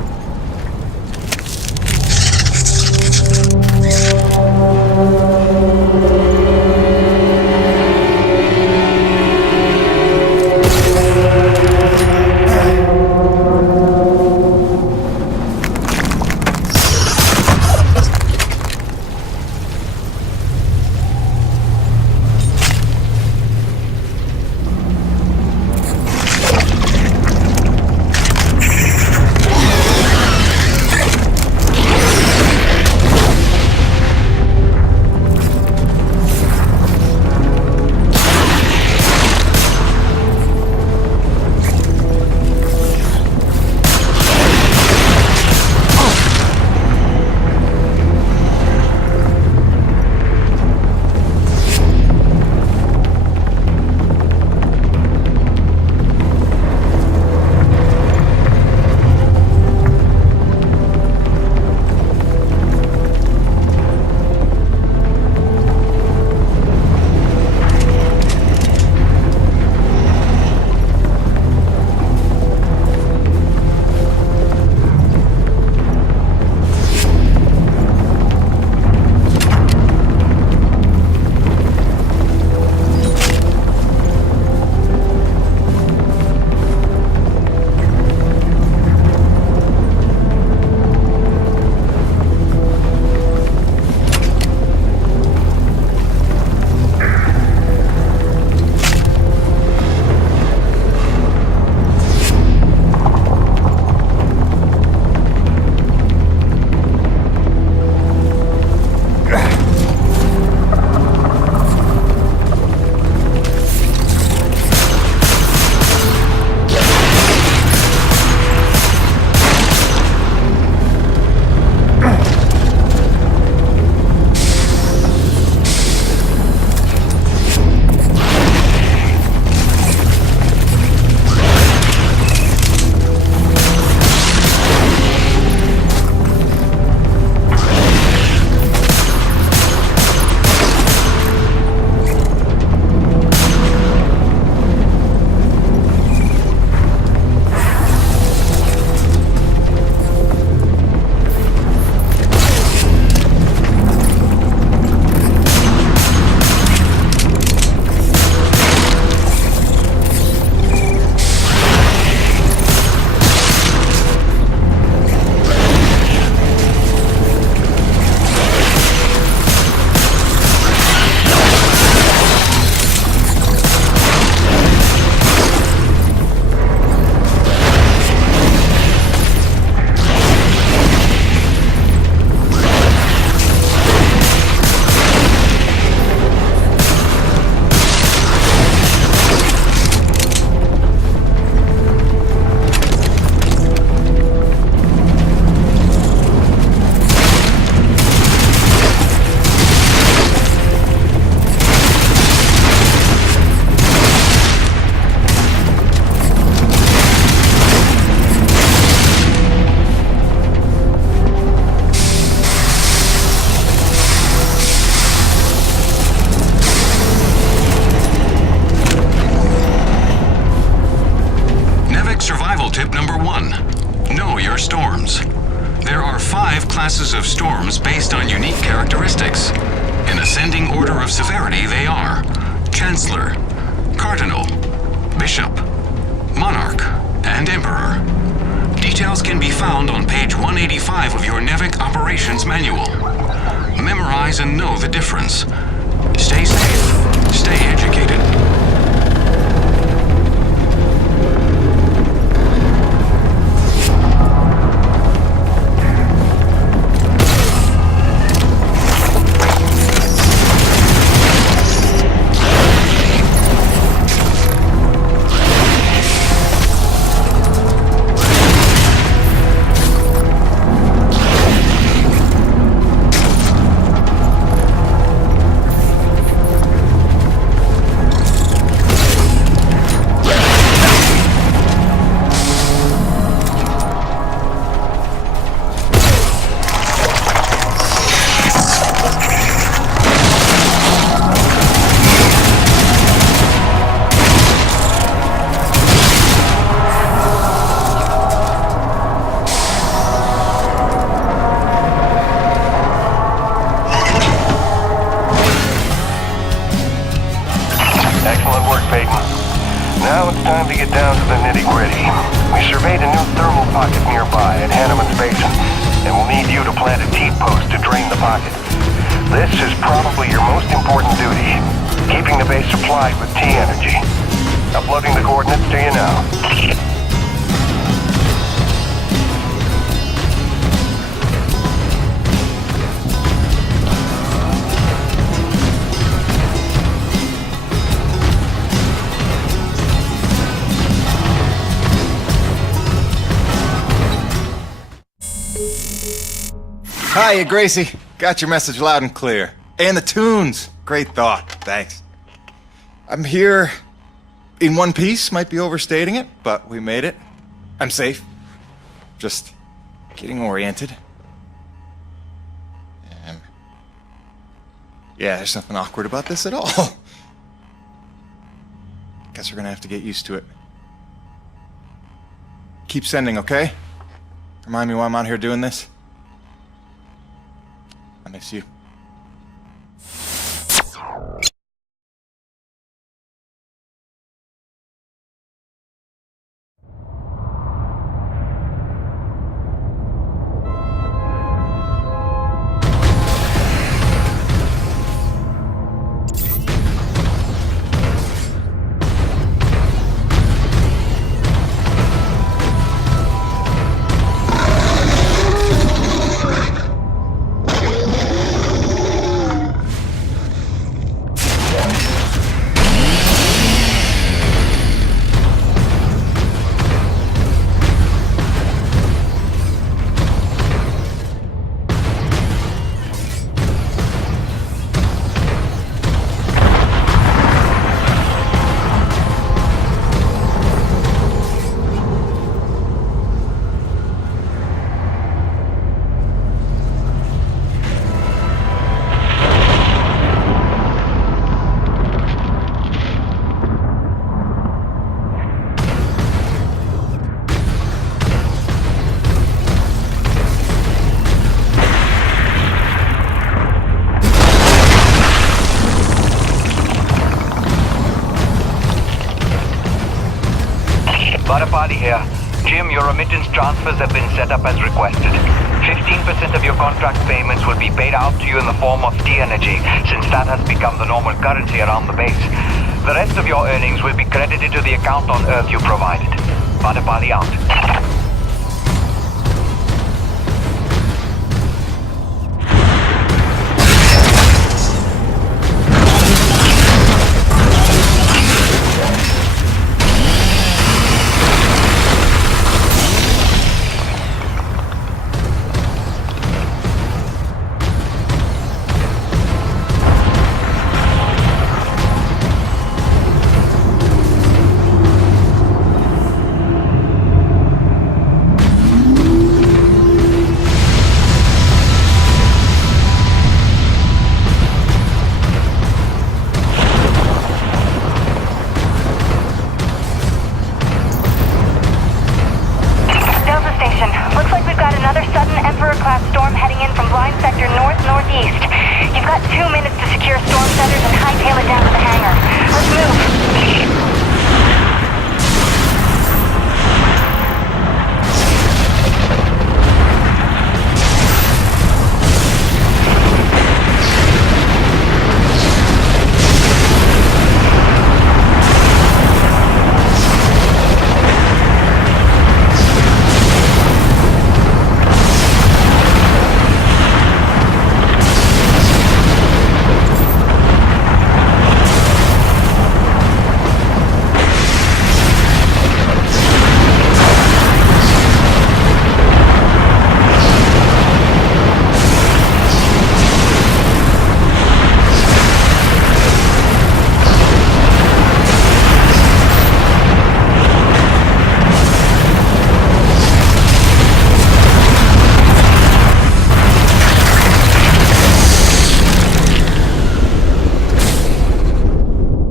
of severity they are: Chancellor, Cardinal, Bishop, Monarch, and Emperor. Details can be found on page 185 of your NEVIC Operations Manual. Memorize and know the difference. Stay safe. Stay educated. Now it's time to get down to the nitty-gritty. We surveyed a new thermal pocket nearby at Hanneman's Basin, and we'll need you to plant a T-post to drain the pocket. This is probably your most important duty, keeping the base supplied with T-energy. Uploading the coordinates to you now. Hiya, Gracie. Got your message loud and clear. And the tunes. Great thought. Thanks. I'm here in one piece. Might be overstating it, but we made it. I'm safe. Just getting oriented. Yeah, there's nothing awkward about this at all. Guess we're gonna have to get used to it. Keep sending, okay? Remind me why I'm out here doing this. I miss you. Here. Jim, your remittance transfers have been set up as requested. 15% of your contract payments will be paid out to you in the form of T-energy, since that has become the normal currency around the base. The rest of your earnings will be credited to the account on Earth you provided. Badapali out.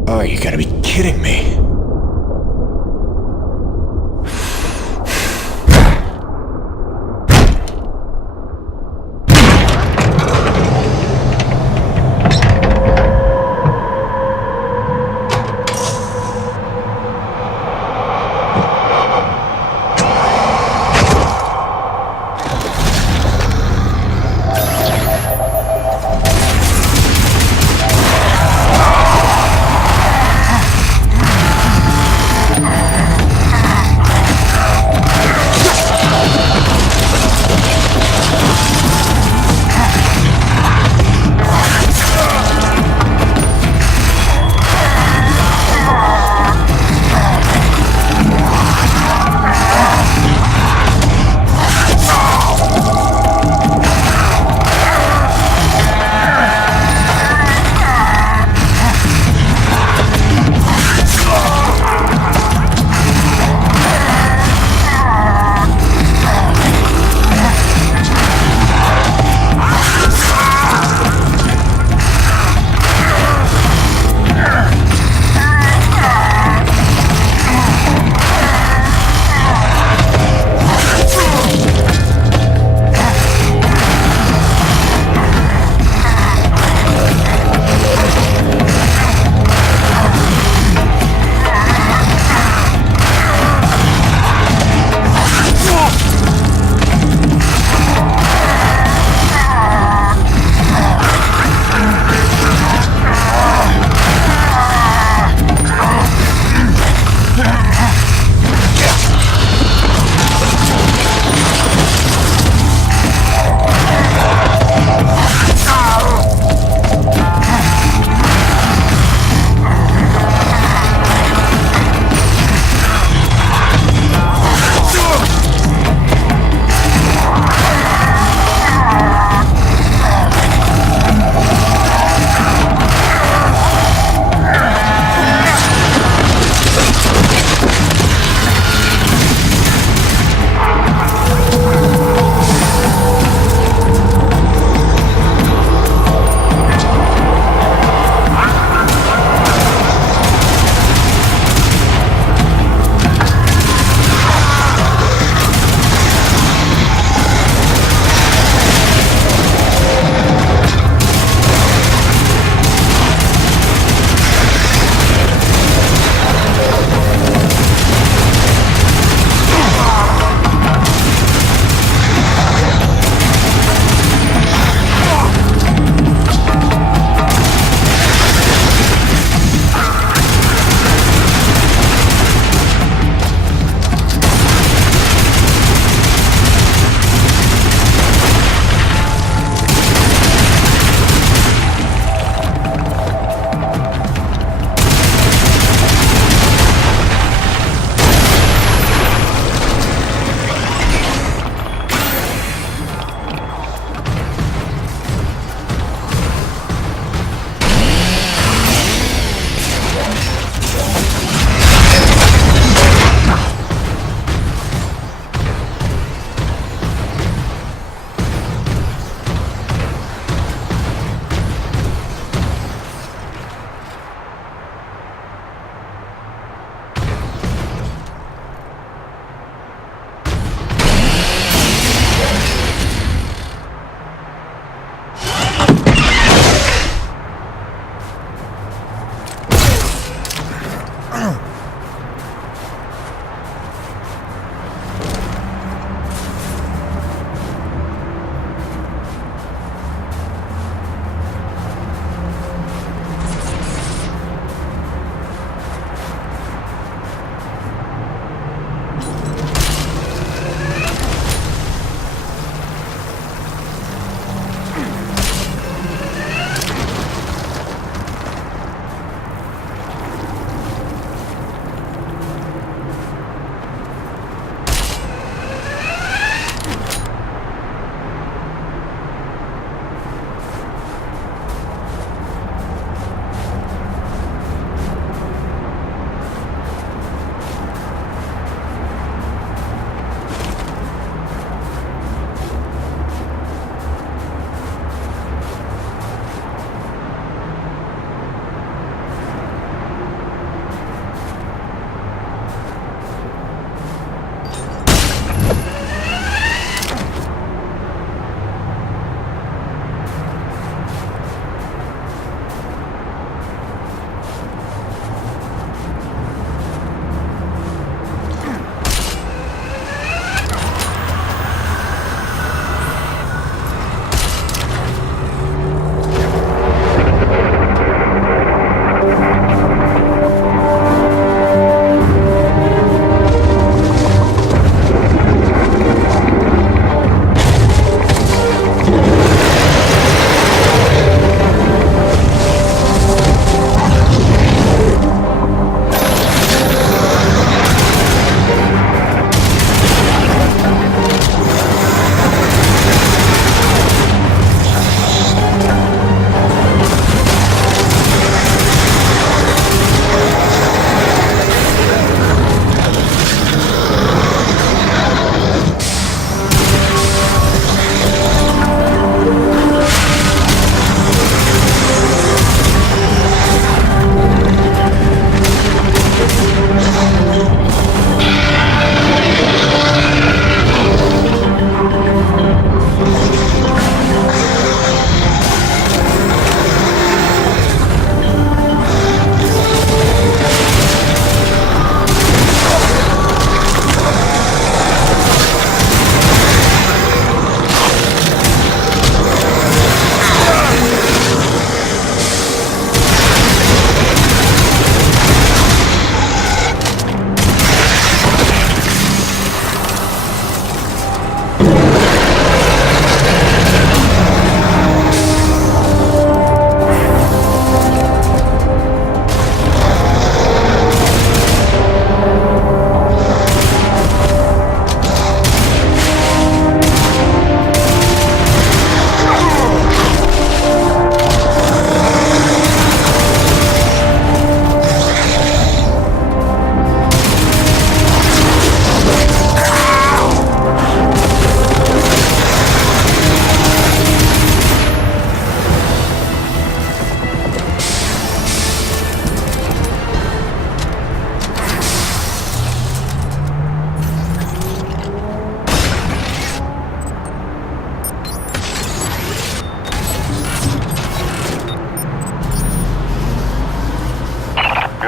Oh, you gotta be kidding me.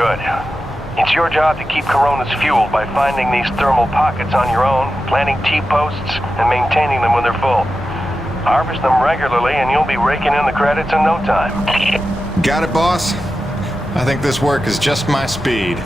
Good. It's your job to keep Coronas fueled by finding these thermal pockets on your own, planting T-posts, and maintaining them when they're full. Harvest them regularly and you'll be raking in the credits in no time. Got it, boss? I think this work is just my speed.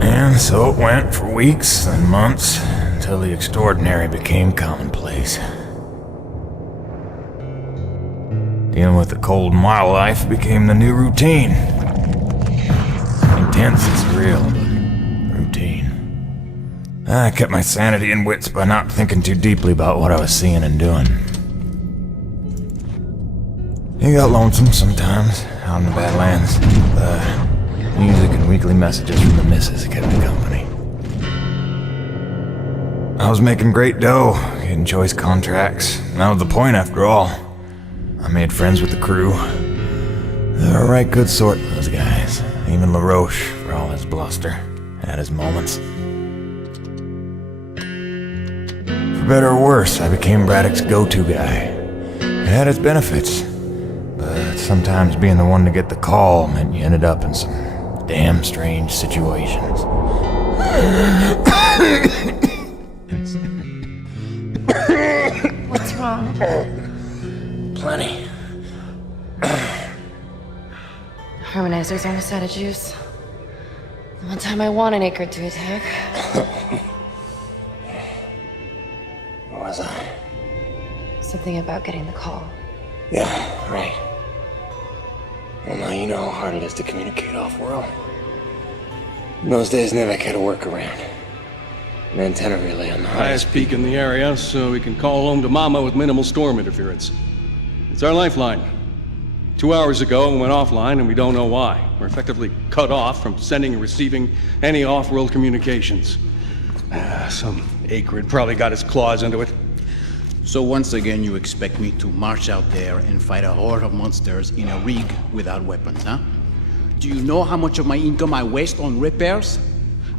And so it went for weeks and months, until the extraordinary became commonplace. Dealing with the cold and wild life became the new routine. Intense and surreal, but routine. I kept my sanity and wits by not thinking too deeply about what I was seeing and doing. It got lonesome sometimes, out in the Badlands. Music and weekly messages from the missus kept me company. I was making great dough, getting choice contracts. That was the point after all. I made friends with the crew. They were a right good sort, those guys. Even LaRoche, for all his bluster, had his moments. For better or worse, I became Braddock's go-to guy. It had its benefits, but sometimes being the one to get the call meant you ended up in some damn strange situations. What's wrong? Plenty. Harmonizer's almost out of juice. The one time I want an acre to attack. What was I? Something about getting the call. Yeah, right. Well, now you know how hard it is to communicate off-world. In those days, Nevek had a workaround. An antenna relay on the Highest peak in the area, so we can call home to Mama with minimal storm interference. It's our lifeline. 2 hours ago, it went offline, and we don't know why. We're effectively cut off from sending and receiving any off-world communications. Some acrid probably got his claws into it. So once again, you expect me to march out there and fight a horde of monsters in a rig without weapons, huh? Do you know how much of my income I waste on repairs?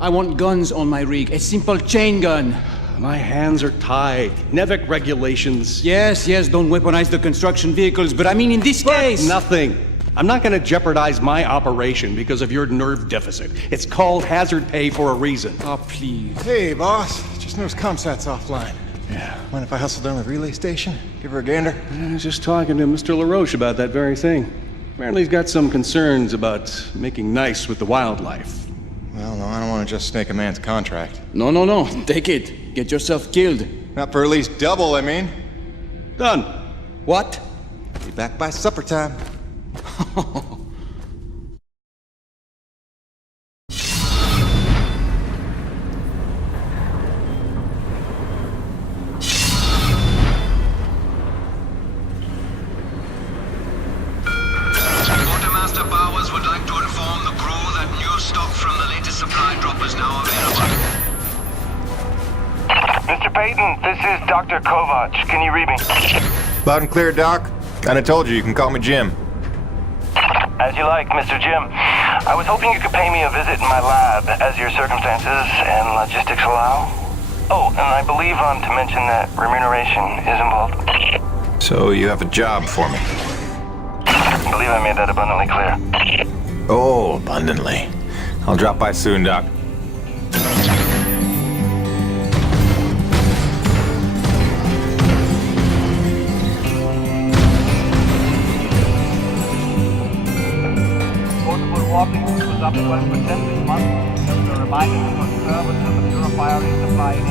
I want guns on my rig, a simple chain gun. My hands are tied. Nevek regulations. Yes, don't weaponize the construction vehicles, but I mean in this case... Nothing. I'm not gonna jeopardize my operation because of your nerve deficit. It's called hazard pay for a reason. Oh, please. Hey, boss. Just noticed ComSat's offline. Yeah. Mind if I hustle down to the relay station? Give her a gander? I was just talking to Mr. LaRoche about that very thing. Apparently he's got some concerns about making nice with the wildlife. Well, no, I don't want to just snake a man's contract. No. Take it. Get yourself killed. Not for at least double, I mean. Done. What? Be back by supper time. Quartermaster Bowers would like to inform the crew that new stock from the latest supply drop is now available. Mr. Payton, this is Dr. Kovac. Can you read me? Loud and clear, Doc. Kinda told you can call me Jim. As you like, Mr. Jim. I was hoping you could pay me a visit in my lab, as your circumstances and logistics allow. Oh, and I believe I'm to mention that remuneration is involved. So you have a job for me? I believe I made that abundantly clear. Oh, abundantly. I'll drop by soon, Doc. Walking was up 12% this month. Just a reminder to conserve until the purifier is supplied in.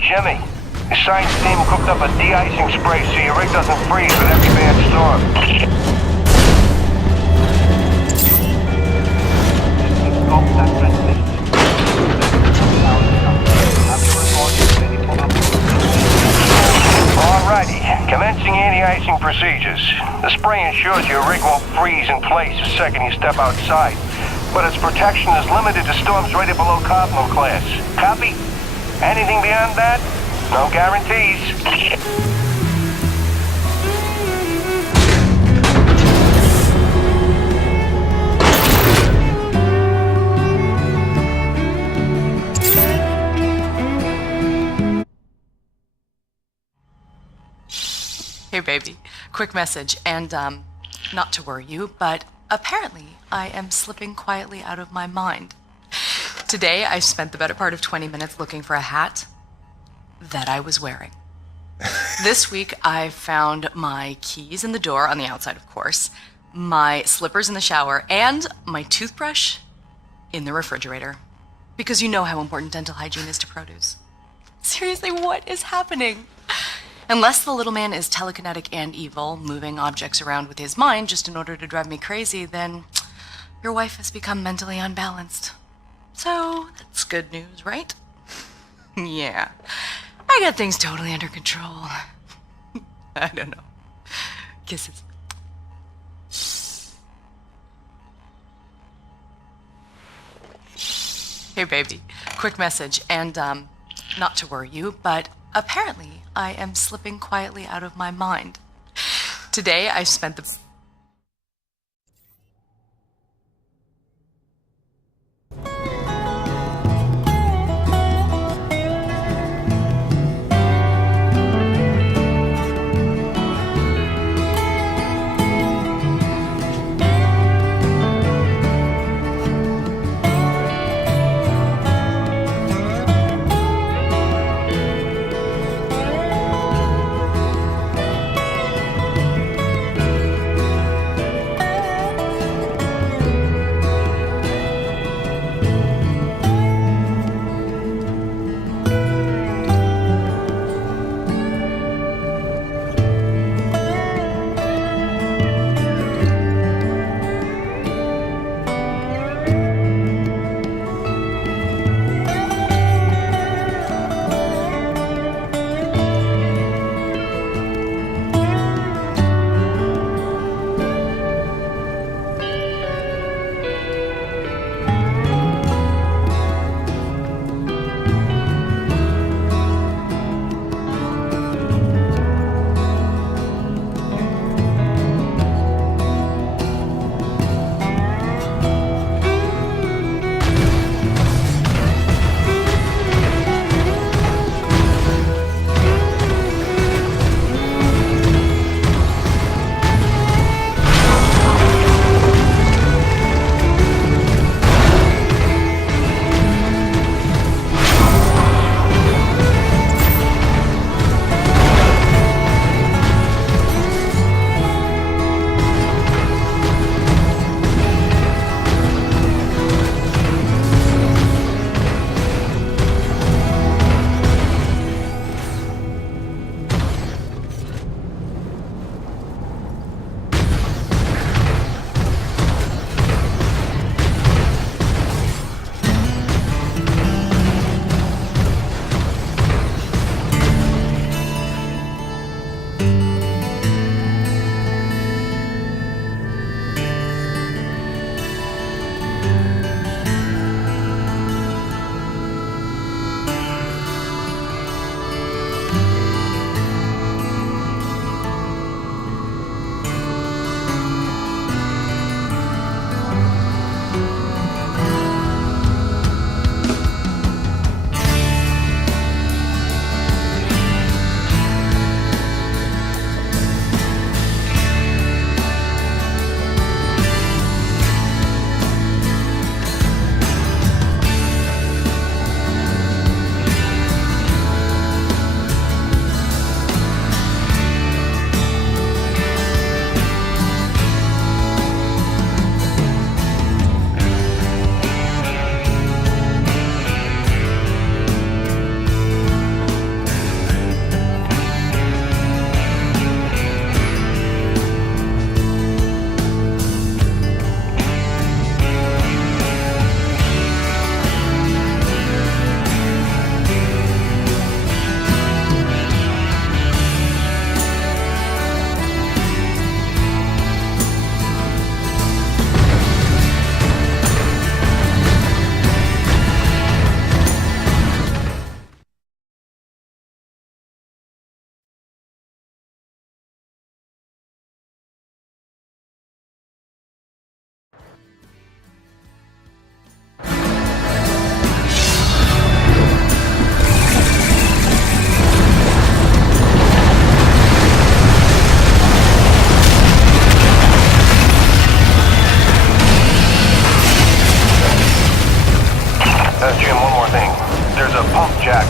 Jimmy, the science team cooked up a de-icing spray so your rig doesn't freeze with every bad storm. Alrighty, Commencing anti-icing procedures. The spray ensures your rig won't freeze in place the second you step outside, but its protection is limited to storms rated below Cardinal class. Copy? Anything beyond that? No guarantees. Hey baby, quick message, and not to worry you, but apparently I am slipping quietly out of my mind. Today I spent the better part of 20 minutes looking for a hat that I was wearing. This week I found my keys in the door, on the outside of course, my slippers in the shower, and my toothbrush in the refrigerator. Because you know how important dental hygiene is to produce. Seriously, what is happening? Unless the little man is telekinetic and evil, moving objects around with his mind just in order to drive me crazy, then your wife has become mentally unbalanced. So, that's good news, right? Yeah. I got things totally under control. I don't know. Kisses. Hey baby, quick message, and not to worry you, but apparently I am slipping quietly out of my mind. Today I spent the...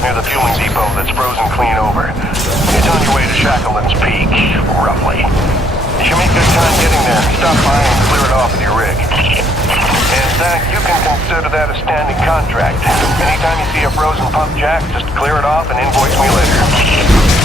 near the fueling depot that's frozen clean over. It's on your way to Shackleton's Peak, roughly. You should make good time getting there. Stop by and clear it off with your rig. In fact, you can consider that a standing contract. Anytime you see a frozen pump jack, just clear it off and invoice me later.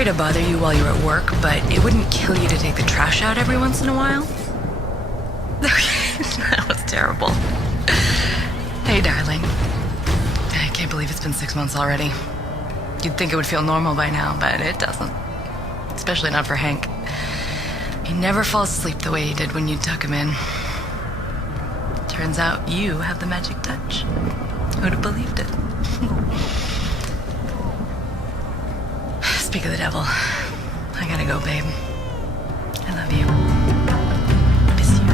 sorry to bother you while you're at work, but it wouldn't kill you to take the trash out every once in a while? That was terrible. Hey, darling. I can't believe it's been 6 months already. You'd think it would feel normal by now, but it doesn't. Especially not for Hank. He never falls asleep the way he did when you tuck him in. Turns out you have the magic touch. Who'd have believed it? Speak of the devil. I gotta go, babe. I love you. Miss you.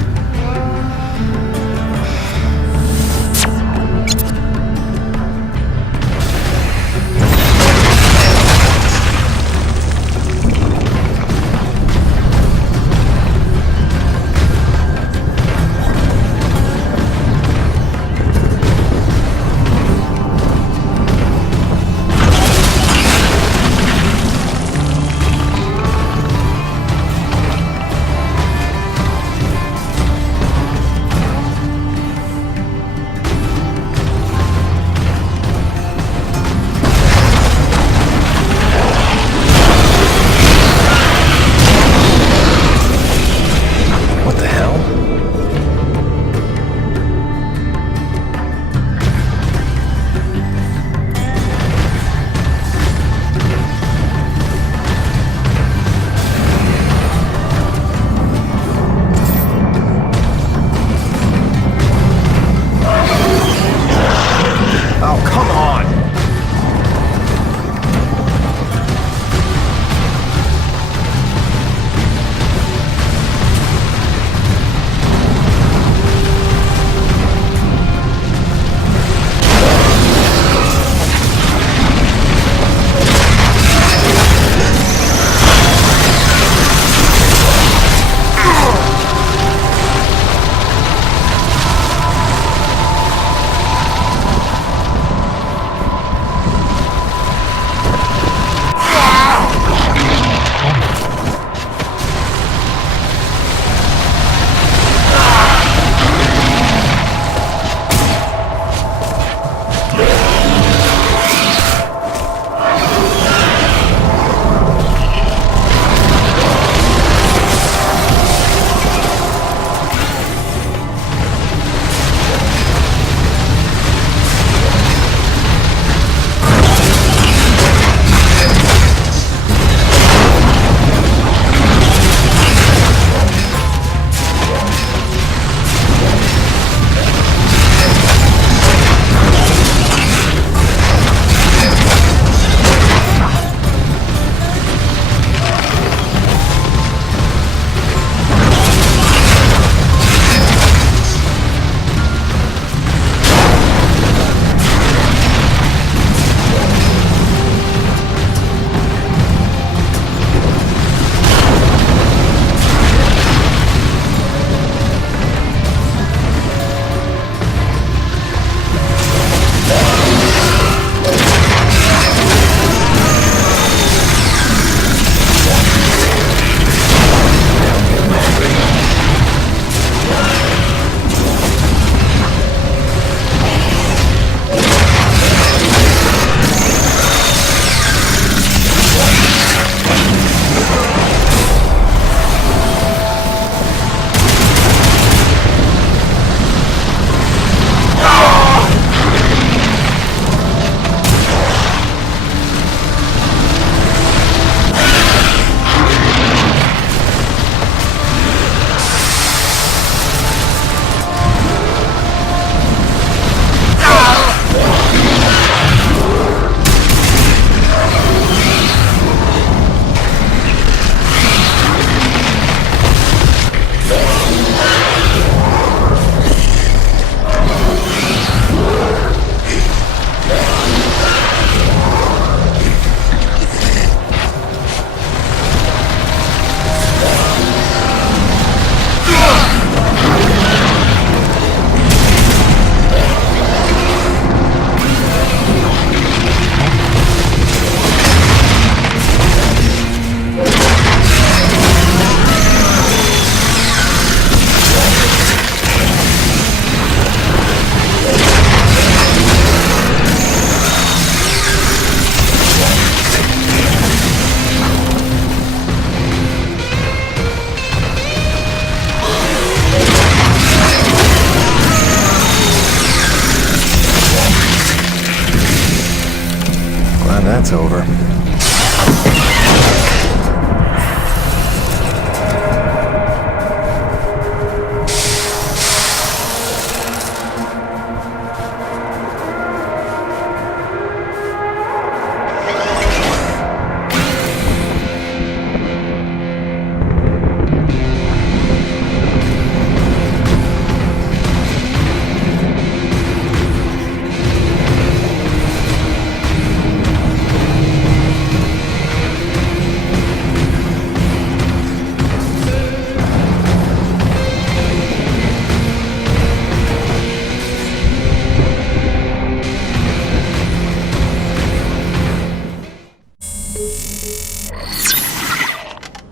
it's over.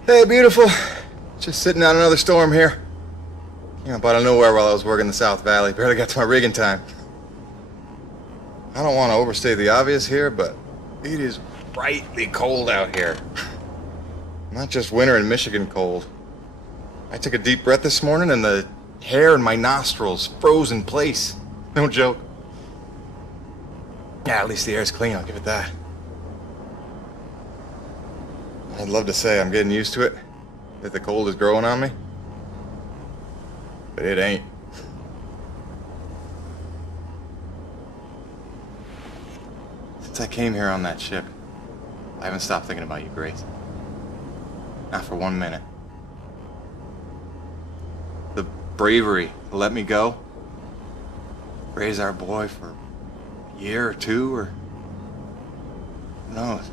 Hey, beautiful. Just sitting out another storm here. Came up out of nowhere while I was working the South Valley. Barely got to my rig in time. I don't want to overstate the obvious here, but it is frightfully cold out here. Not just winter in Michigan cold. I took a deep breath this morning and the hair in my nostrils froze in place. No joke. Yeah, at least the air's clean, I'll give it that. I'd love to say I'm getting used to it, that the cold is growing on me, but it ain't. Since I came here on that ship, I haven't stopped thinking about you, Grace. Not for 1 minute. The bravery to let me go, raise our boy for a year or two, or who knows.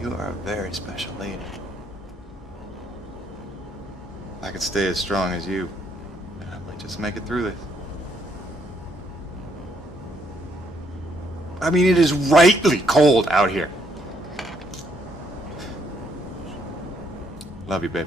You are a very special lady. If I could stay as strong as you, I might just make it through this. I mean, it is rightly cold out here. Love you, babe.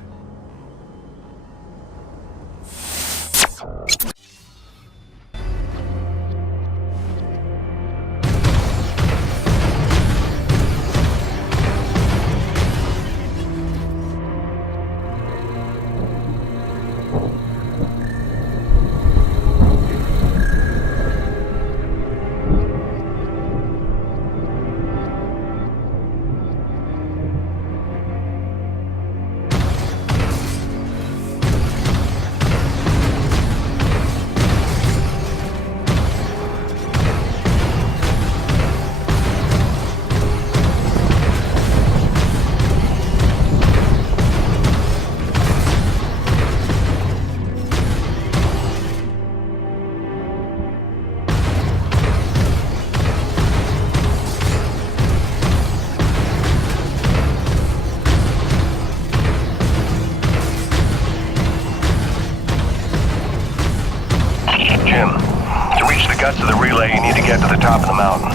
To the relay, you need to get to the top of the mountain.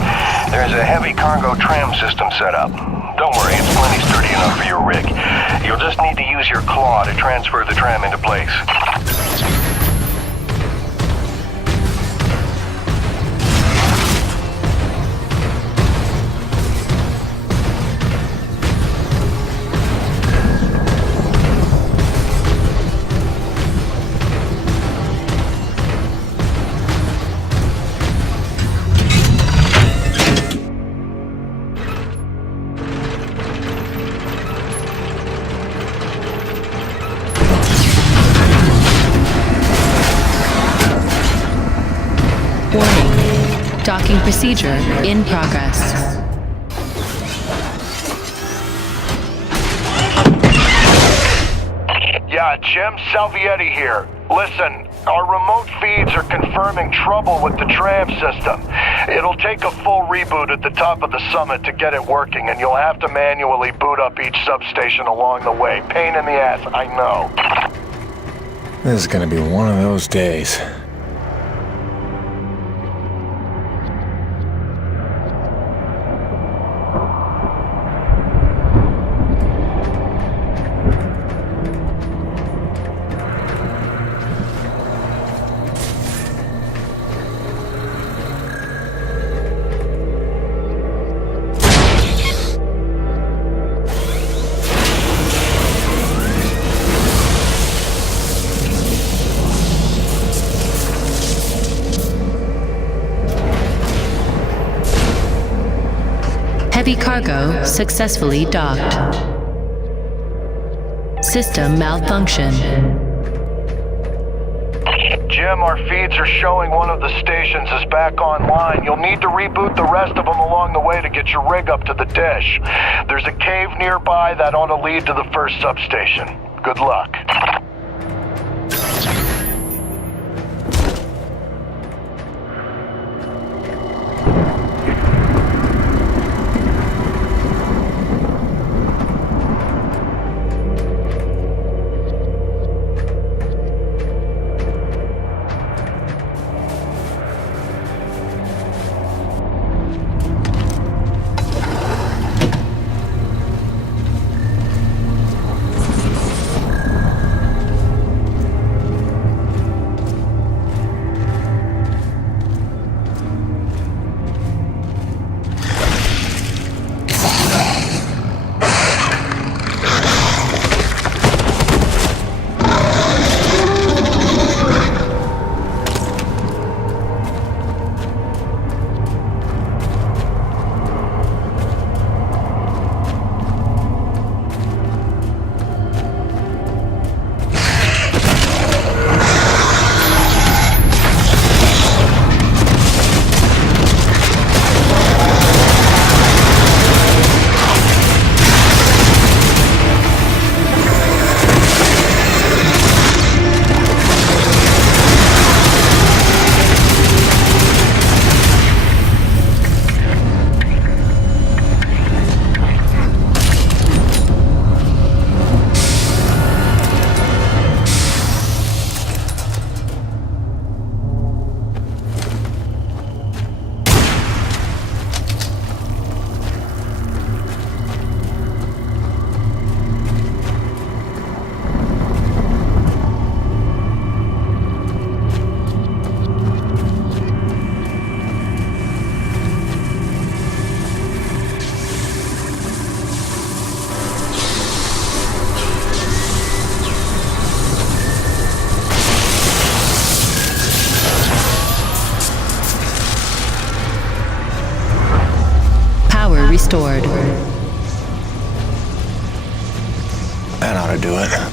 There's a heavy cargo tram system set up. Don't worry, it's plenty sturdy enough for your rig. You'll just need to use your claw to transfer the tram into place. Docking procedure in progress. Yeah, Jim Salvietti here. Listen, our remote feeds are confirming trouble with the tram system. It'll take a full reboot at the top of the summit to get it working, and you'll have to manually boot up each substation along the way. Pain in the ass, I know. This is gonna be one of those days. Heavy cargo successfully docked. System malfunction. Jim, our feeds are showing one of the stations is back online. You'll need to reboot the rest of them along the way to get your rig up to the dish. There's a cave nearby that ought to lead to the first substation. Good luck. Restored. That ought to do it.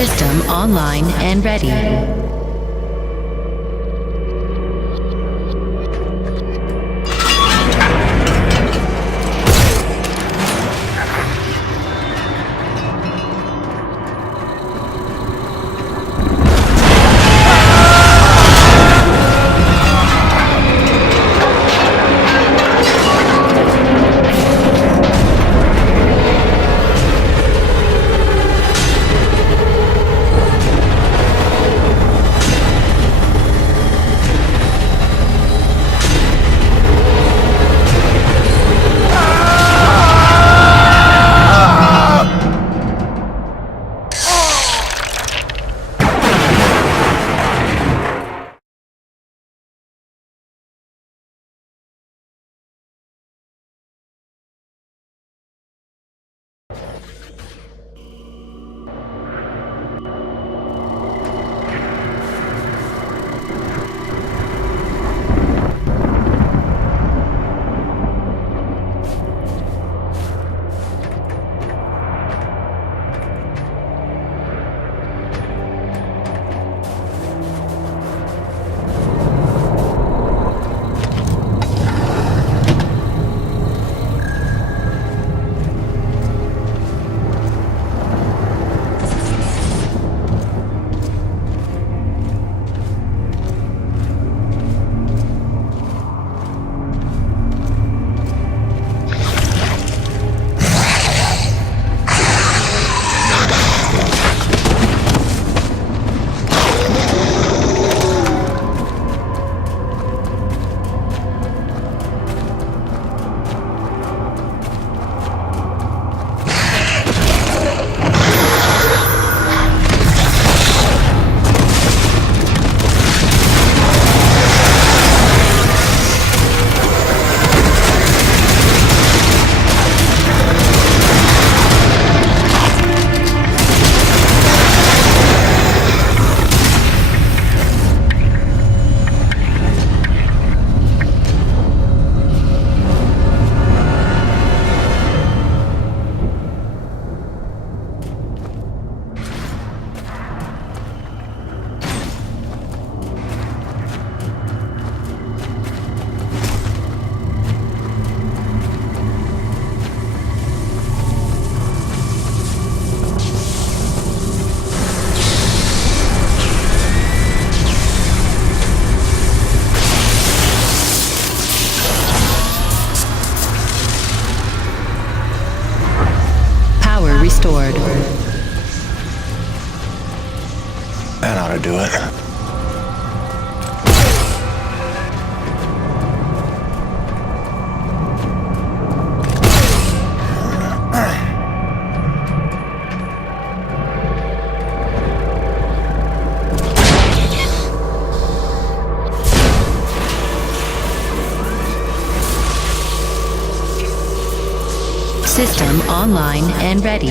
System online and ready. Restored. That ought to do it. System online and ready.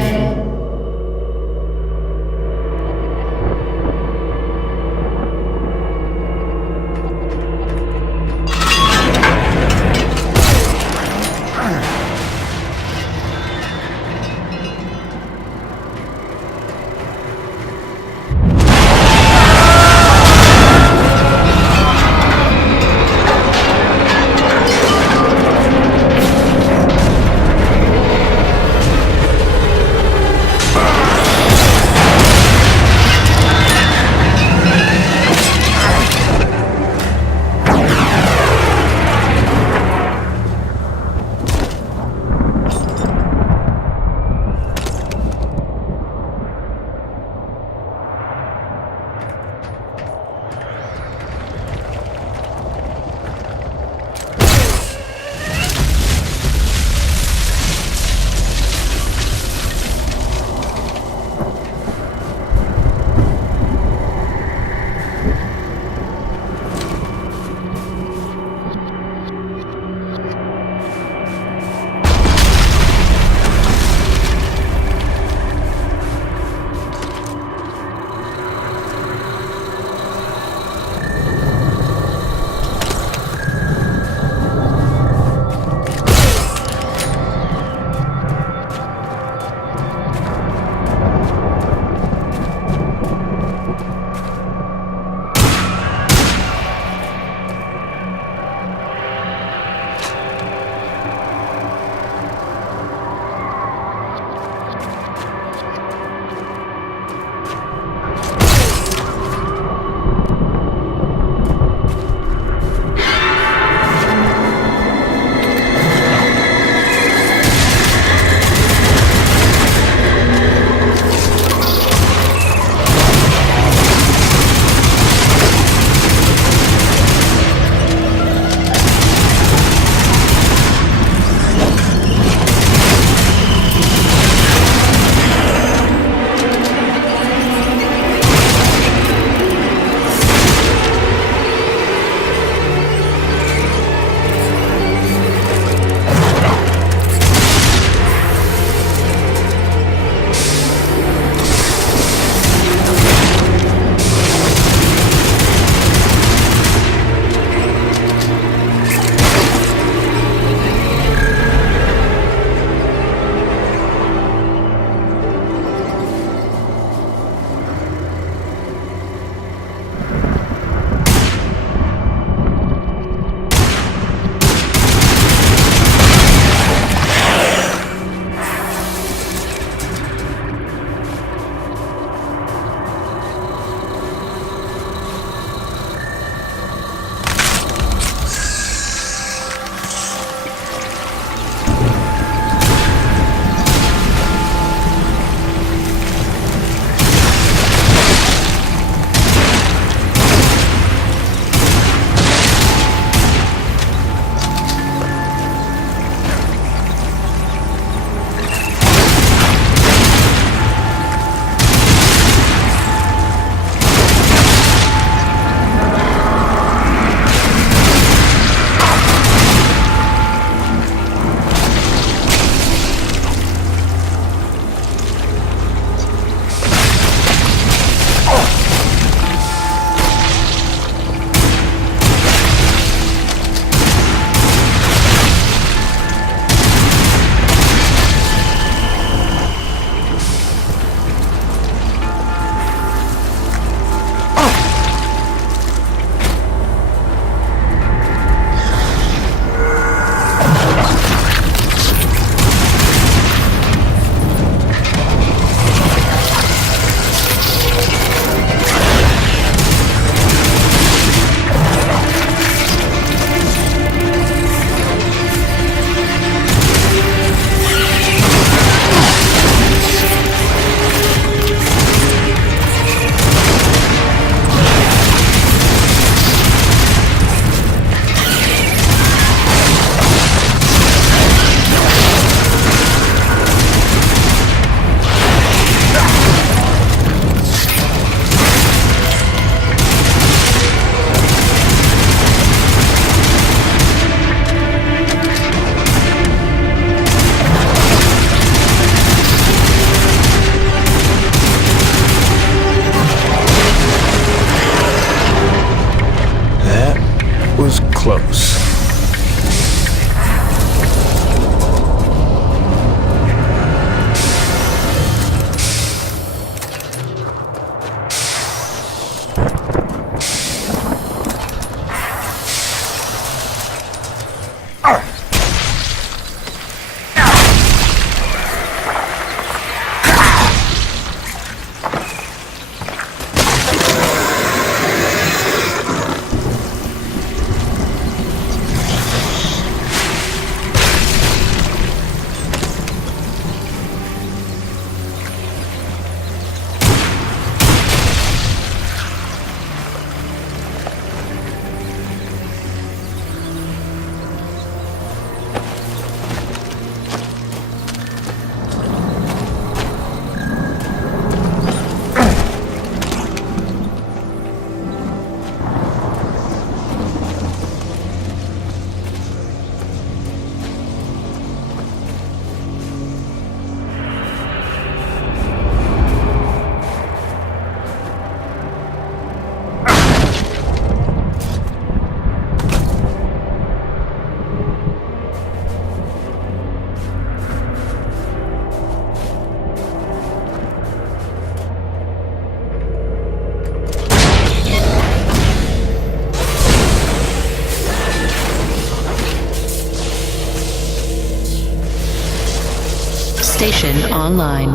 Station online.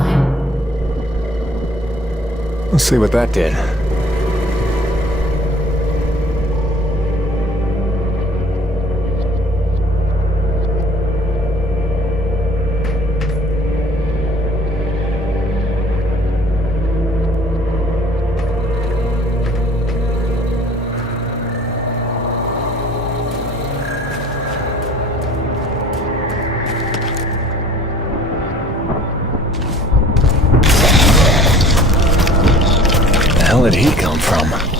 Let's see what that did. Where did he come from?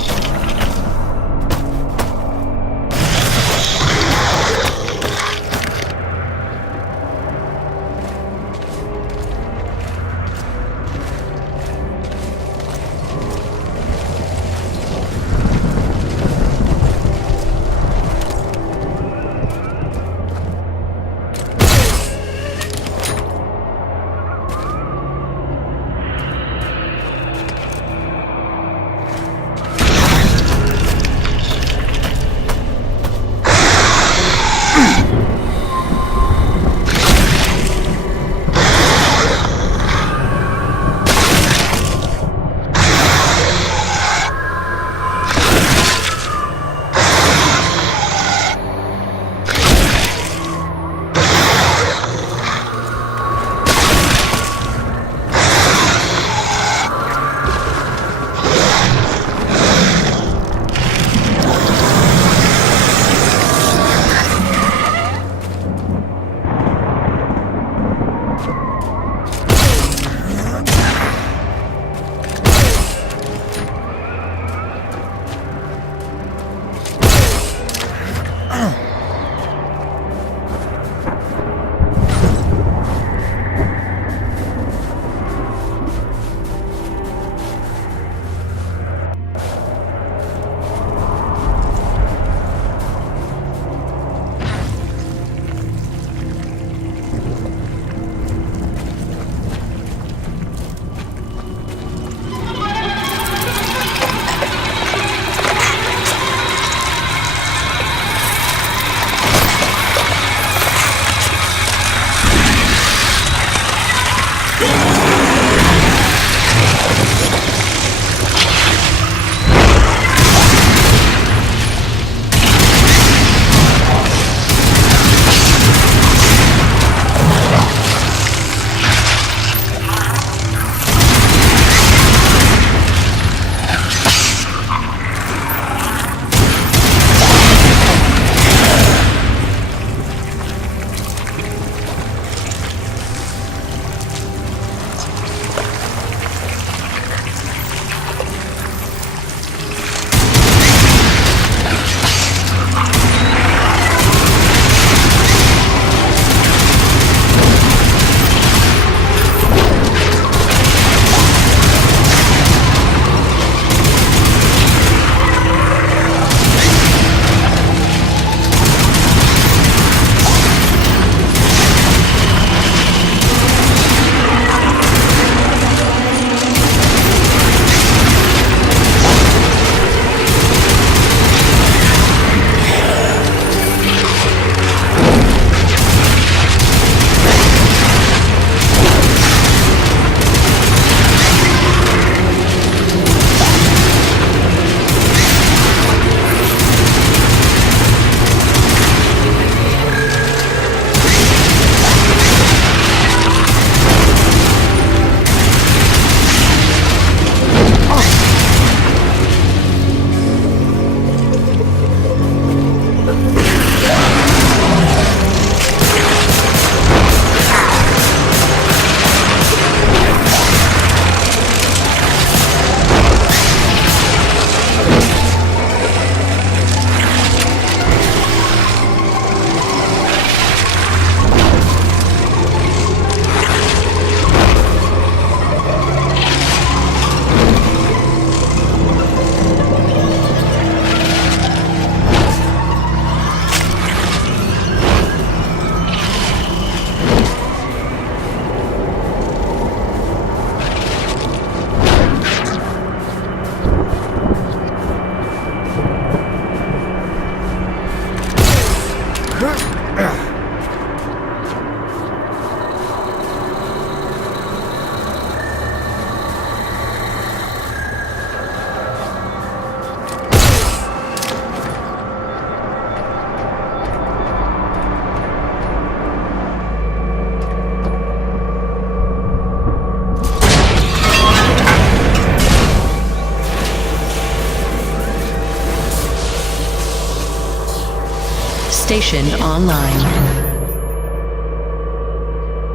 Station online.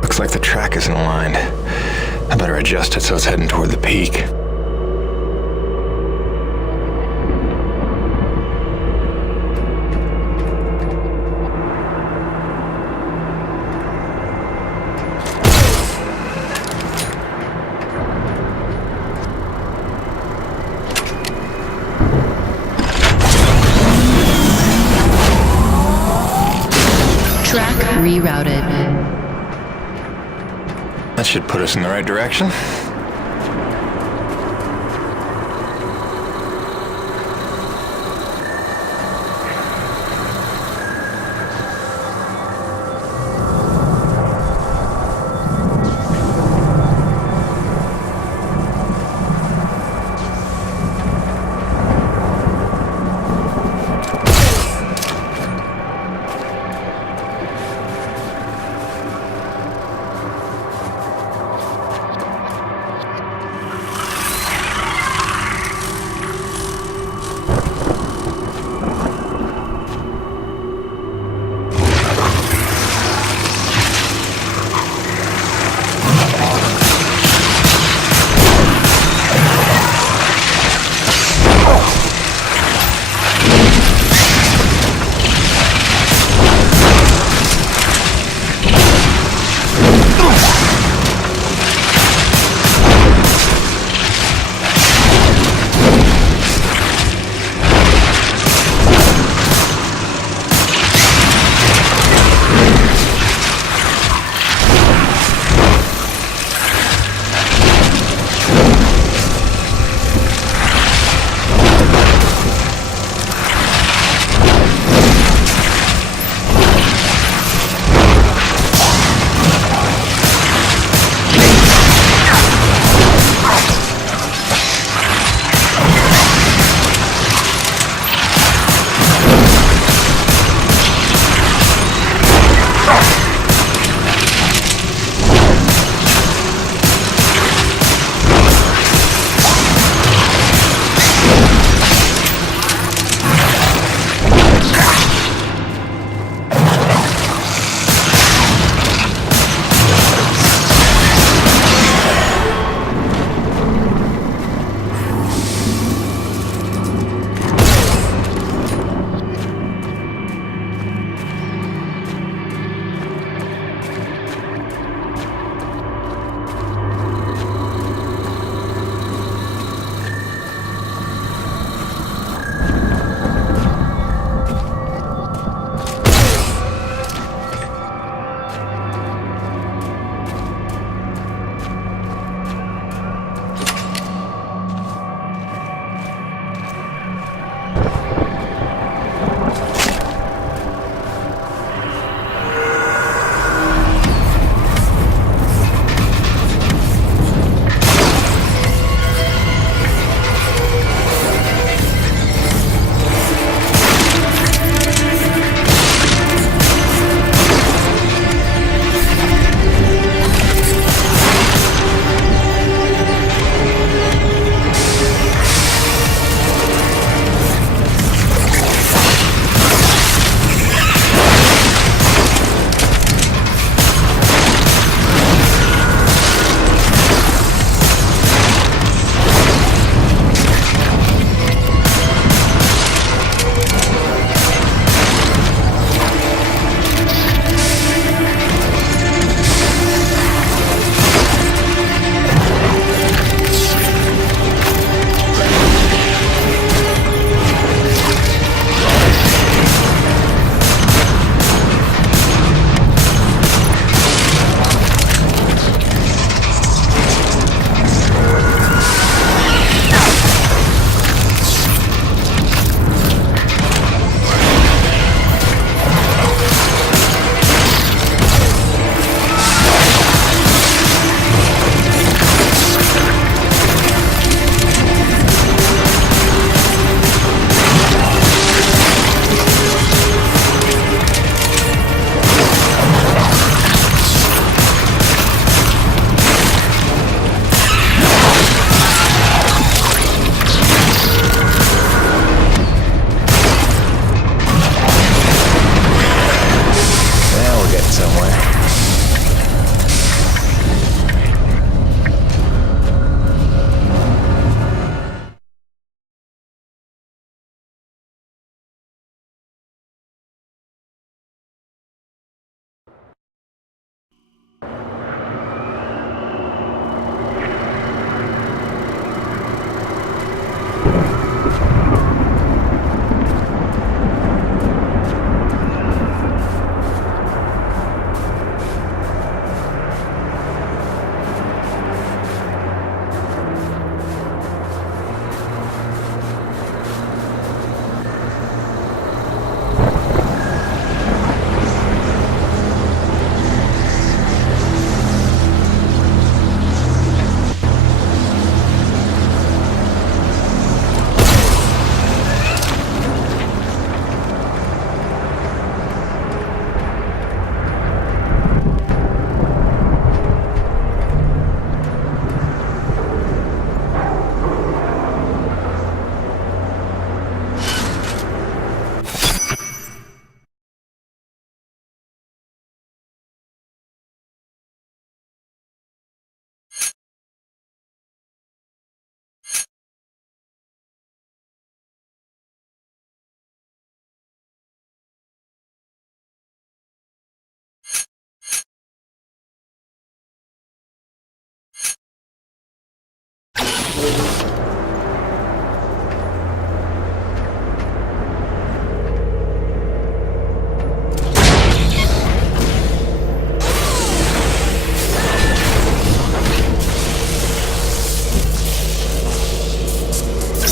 Looks like the track isn't aligned. I better adjust it so it's heading toward the peak. Track rerouted. That should put us in the right direction.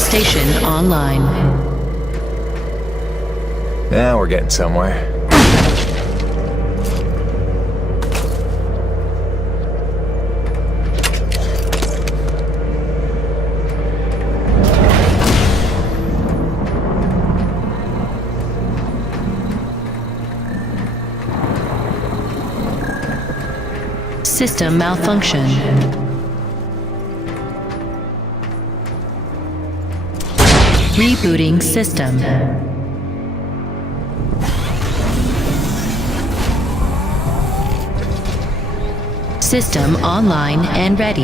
Station online. Now we're getting somewhere. System malfunction. Rebooting system. System online and ready.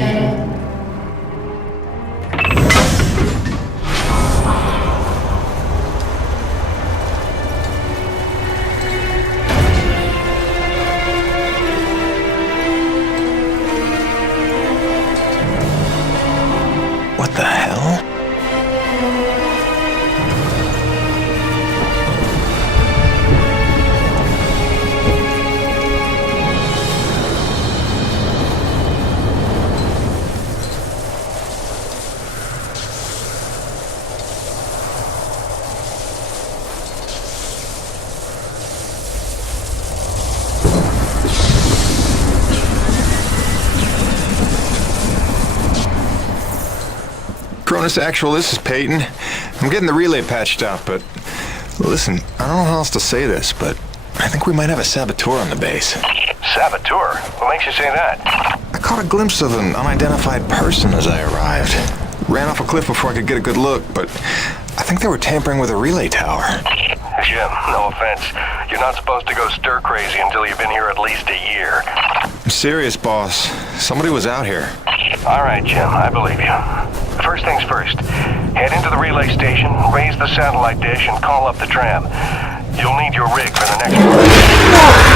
What the hell? Cronus Actual, this is Peyton. I'm getting the relay patched up, but listen, I don't know how else to say this, but I think we might have a saboteur on the base. Saboteur? What makes you say that? I caught a glimpse of an unidentified person as I arrived. Ran off a cliff before I could get a good look, but I think they were tampering with a relay tower. Jim, no offense. You're not supposed to go stir crazy until you've been here at least a year. I'm serious, boss. Somebody was out here. All right, Jim, I believe you. First things first, head into the relay station, raise the satellite dish, and call up the tram. You'll need your rig for the next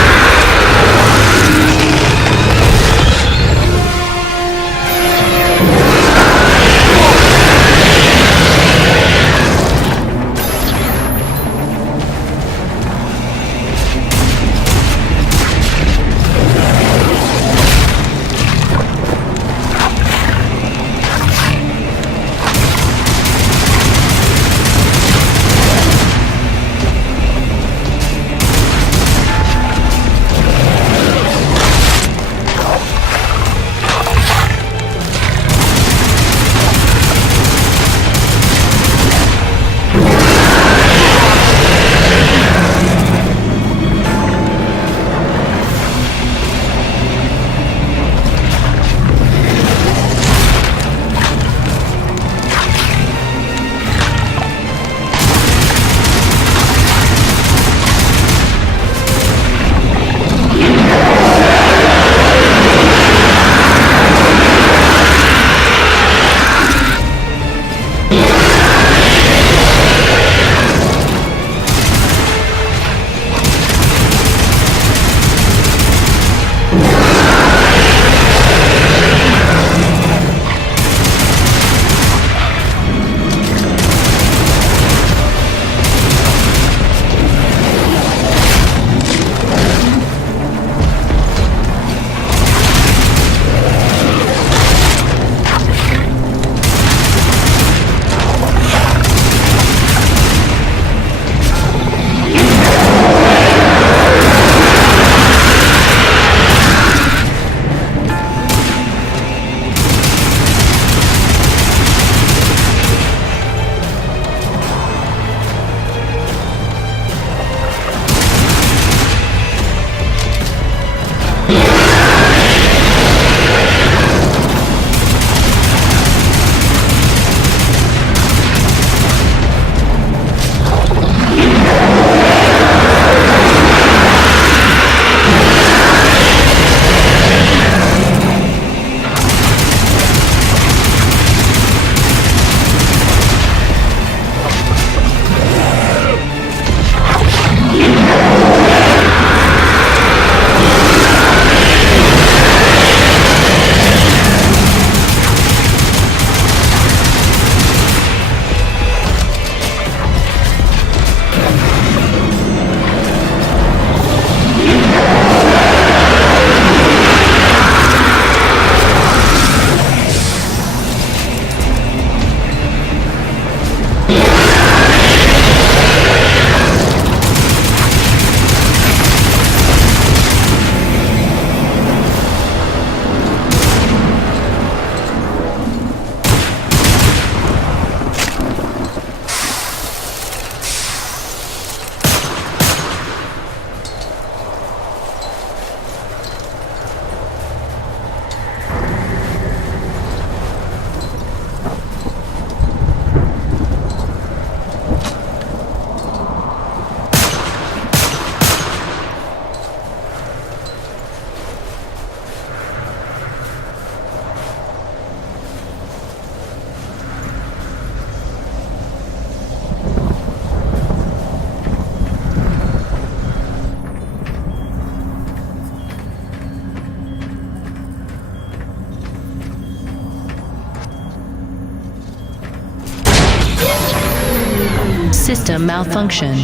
System malfunction.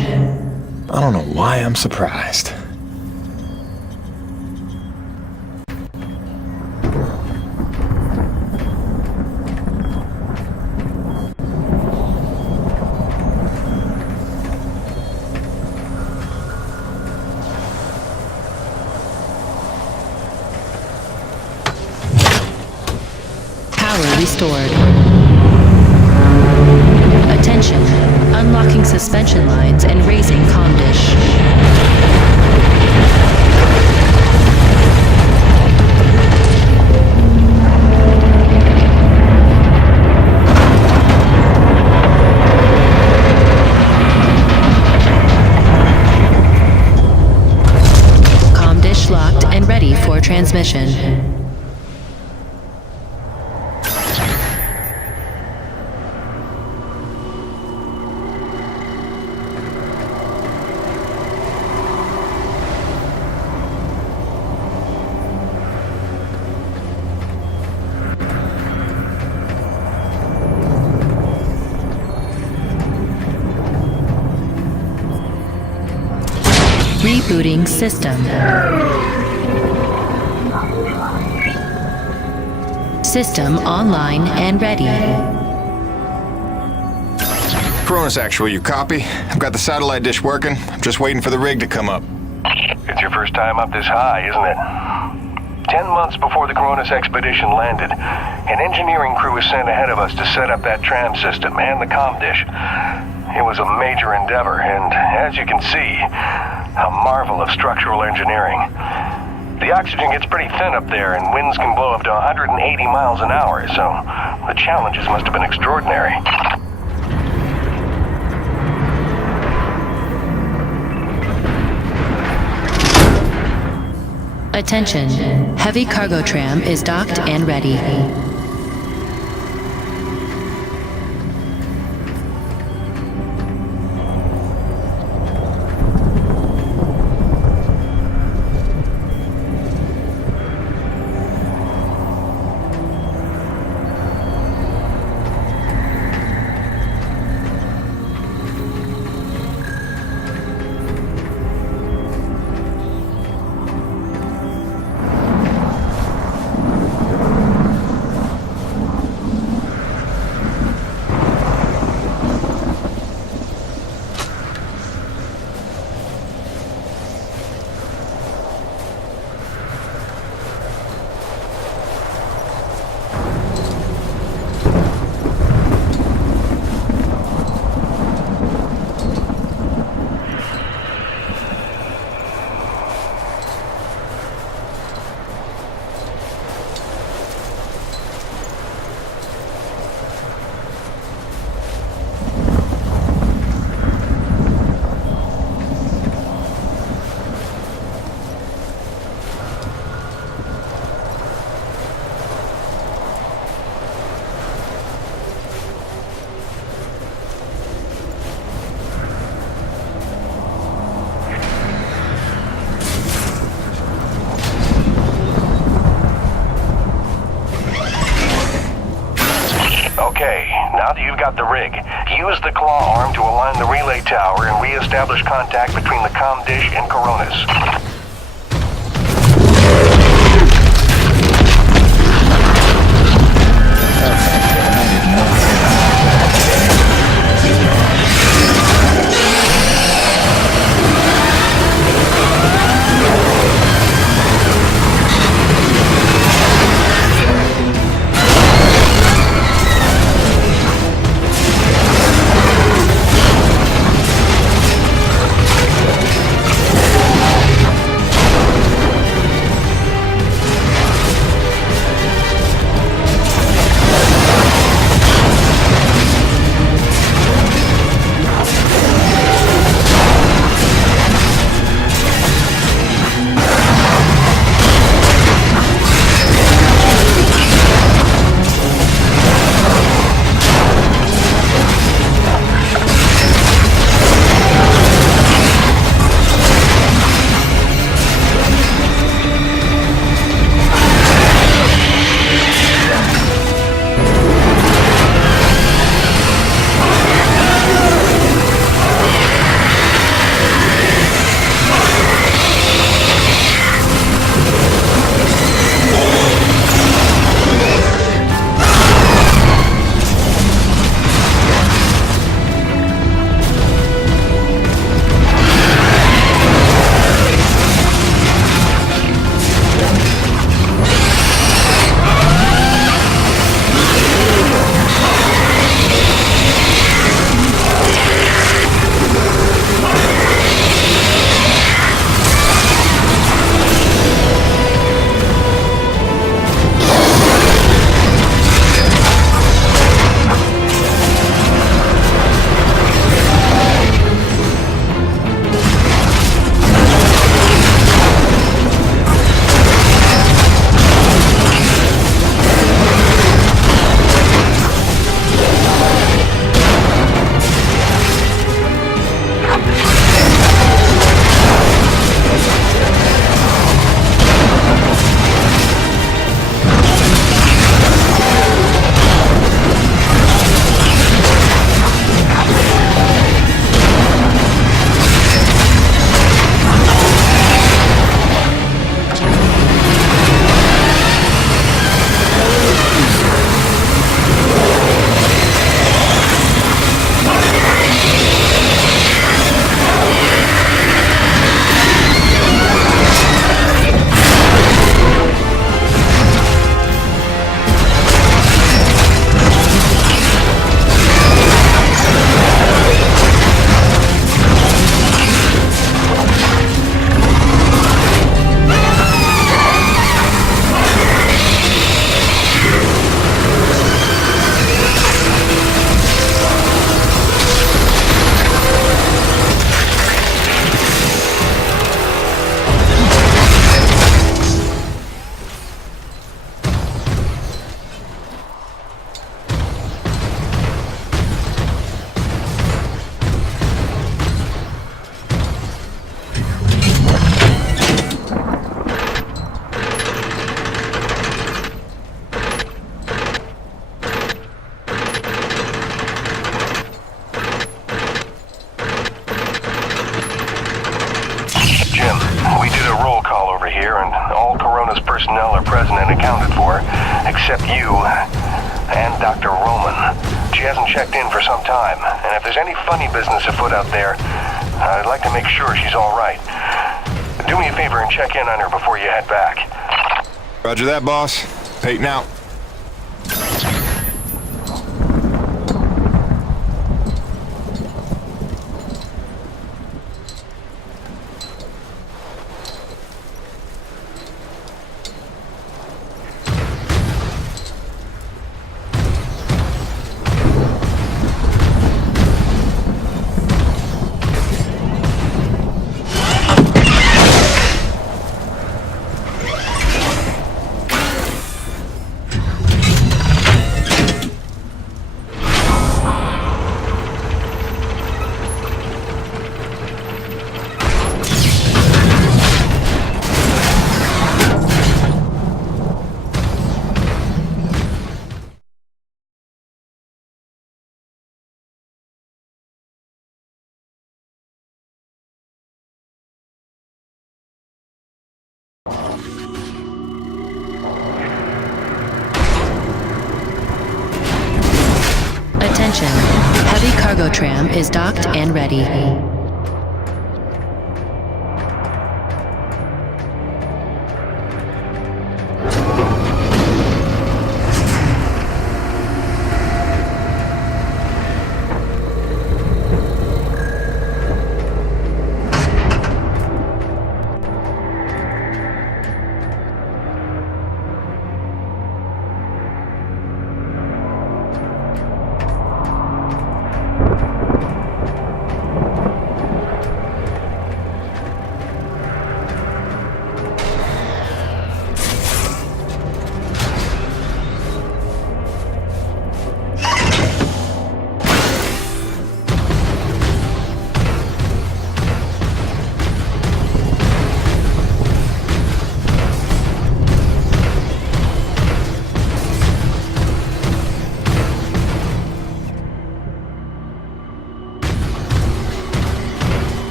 I don't know why I'm surprised. Power restored. Attention. Unlocking suspension lines and raising comm dish. Comm dish locked and ready for transmission. Rebooting system. System online and ready. Cronus Actual, you copy? I've got the satellite dish working. I'm just waiting for the rig to come up. It's your first time up this high, isn't it? 10 months before the Cronus expedition landed, an engineering crew was sent ahead of us to set up that tram system and the comm dish. It was a major endeavor, and as you can see, a marvel of structural engineering. The oxygen gets pretty thin up there, and winds can blow up to 180 miles an hour, so the challenges must have been extraordinary. Attention. Heavy cargo tram is docked and ready. Okay, now that you've got the rig, use the claw arm to align the relay tower and re-establish contact between the comm dish and Coronis. accounted for, except you and Dr. Roman. She hasn't checked in for some time, and if there's any funny business afoot out there, I'd like to make sure she's all right. Do me a favor and check in on her before you head back. Roger that, boss. Peyton out. Attention, heavy cargo tram is docked and ready.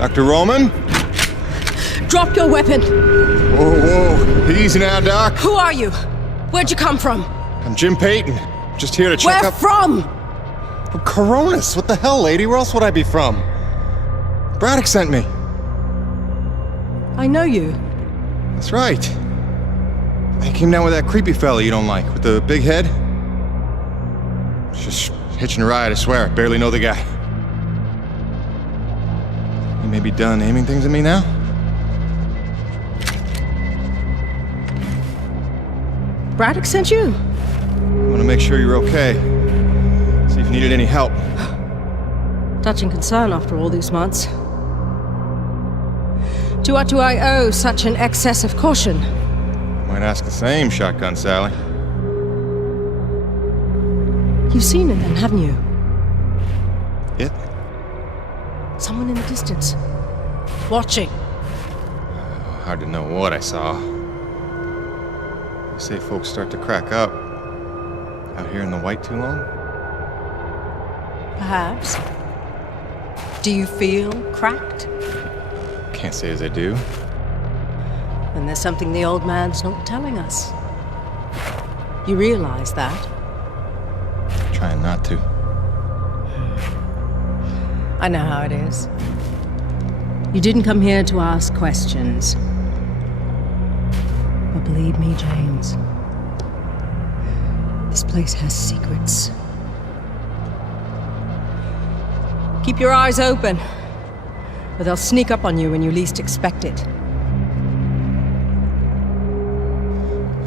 Dr. Roman? Drop your weapon! Whoa. Easy now, Doc. Who are you? Where'd you come from? I'm Jim Peyton. Just here to check Where up... from? From Coronis. What the hell, lady? Where else would I be from? Braddock sent me. I know you. That's right. I came down with that creepy fella you don't like, with the big head. Just hitching a ride, I swear. I barely know the guy. You may be done aiming things at me now? Braddock sent you? I want to make sure you're okay. See if you needed any help. Touching concern after all these months. To what do I owe such an excess of caution? Might ask the same, Shotgun Sally. You've seen it then, haven't you? It? Someone in the distance. Watching. Hard to know what I saw. They say folks start to crack up. Out here in the white too long? Perhaps. Do you feel cracked? Can't say as I do. Then there's something the old man's not telling us. You realize that? Trying not to. I know how it is. You didn't come here to ask questions. But believe me, James, this place has secrets. Keep your eyes open, or they'll sneak up on you when you least expect it.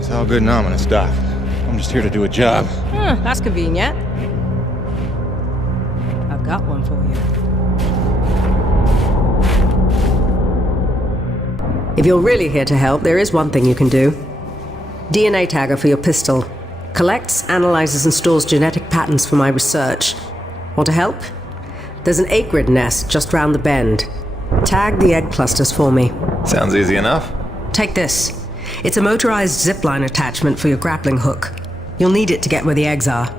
It's all good and ominous, Doc. I'm just here to do a job. That's convenient. I've got one for you. If you're really here to help, there is one thing you can do. DNA tagger for your pistol. Collects, analyzes, and stores genetic patterns for my research. Want to help? There's an acrid nest just round the bend. Tag the egg clusters for me. Sounds easy enough. Take this. It's a motorized zipline attachment for your grappling hook. You'll need it to get where the eggs are.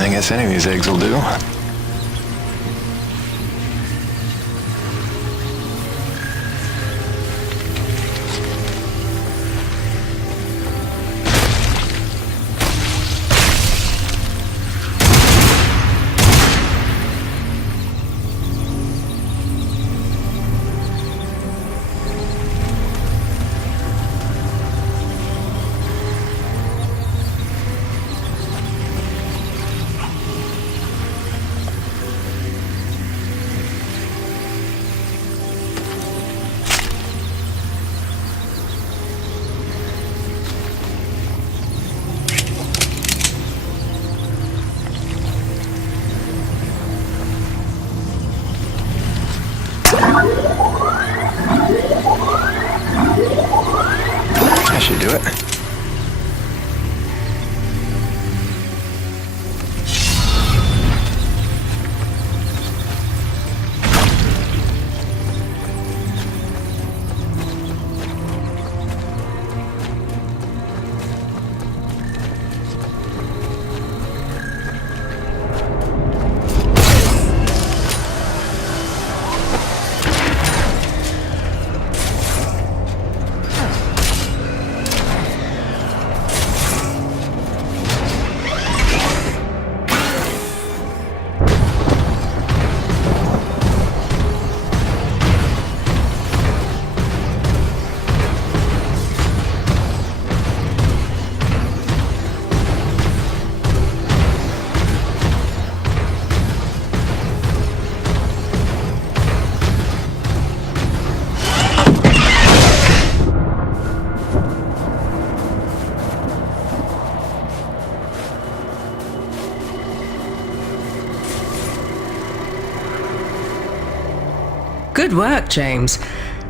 I guess any of these eggs will do. That should do it. Good work, James.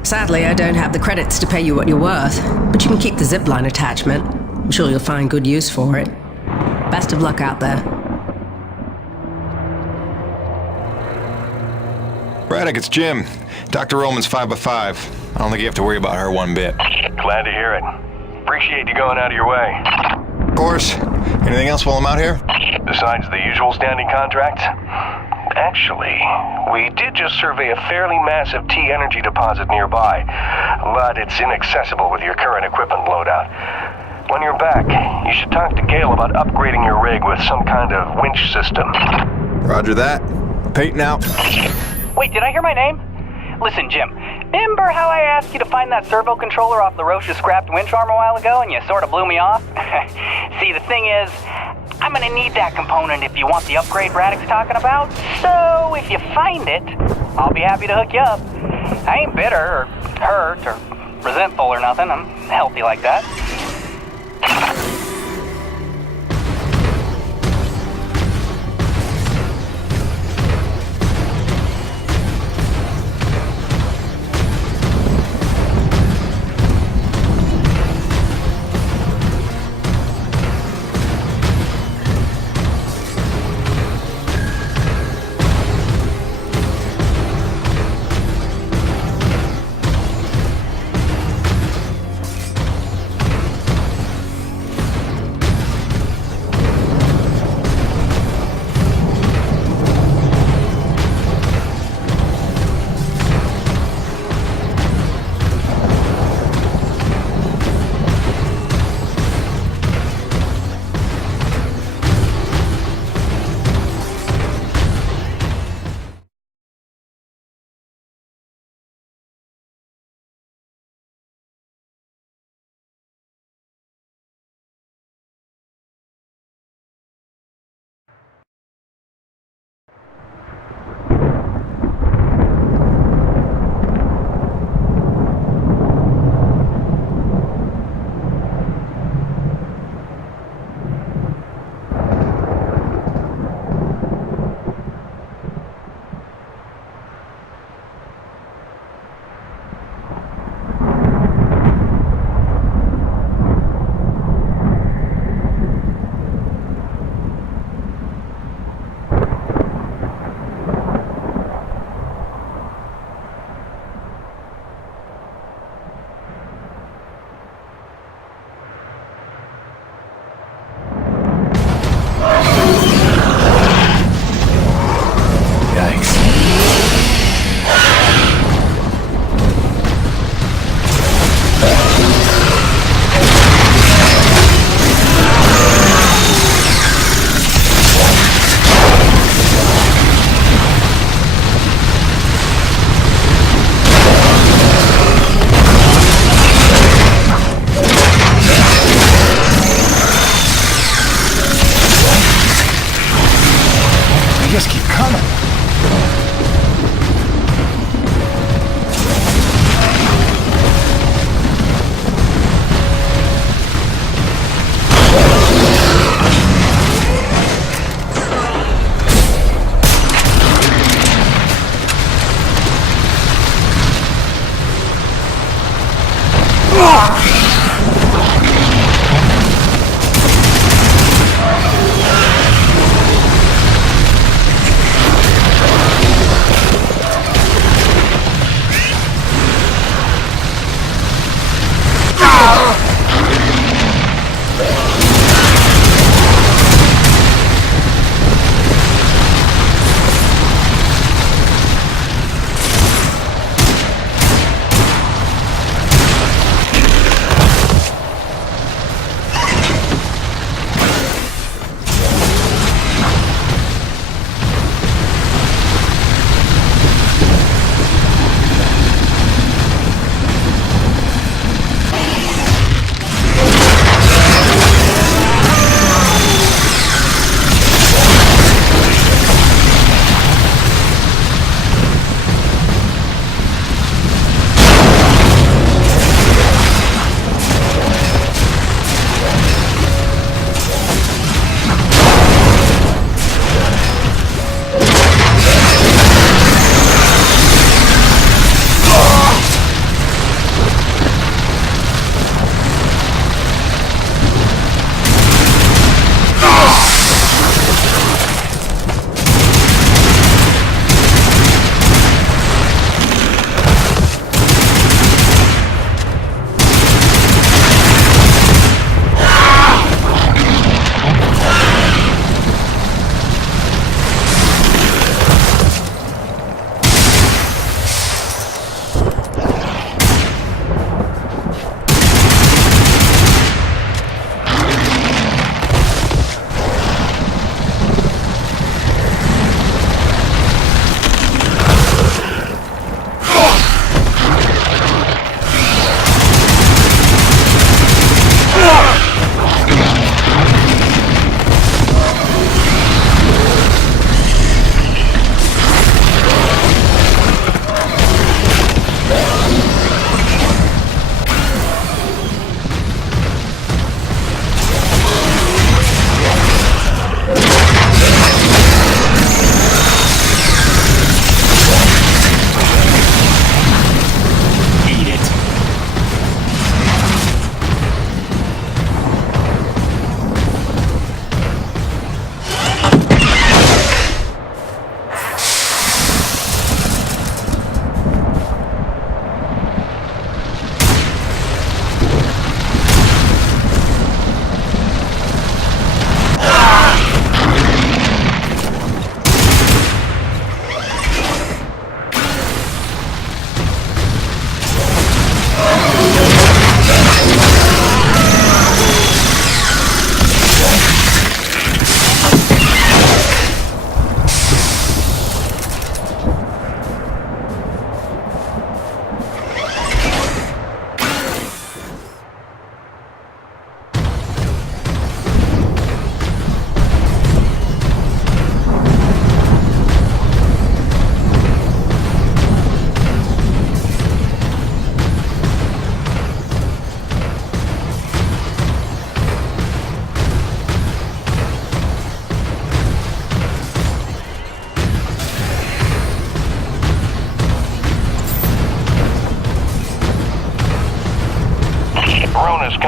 Sadly, I don't have the credits to pay you what you're worth, but you can keep the zipline attachment. I'm sure you'll find good use for it. Best of luck out there. Braddock, it's Jim. Dr. Roman's 5x5. I don't think you have to worry about her one bit. Glad to hear it. Appreciate you going out of your way. Of course. Anything else while I'm out here? Besides the usual standing contracts? Actually, we did just survey a fairly massive T-energy deposit nearby, but it's inaccessible with your current equipment loadout. When you're back, you should talk to Gale about upgrading your rig with some kind of winch system. Roger that. Peyton out. Wait, did I hear my name? Listen, Jim, remember how I asked you to find that servo controller off LaRoche's scrapped winch arm a while ago and you sort of blew me off? See, the thing is, I'm gonna need that component if you want the upgrade Braddock's talking about. So, if you find it, I'll be happy to hook you up. I ain't bitter or hurt or resentful or nothing. I'm healthy like that.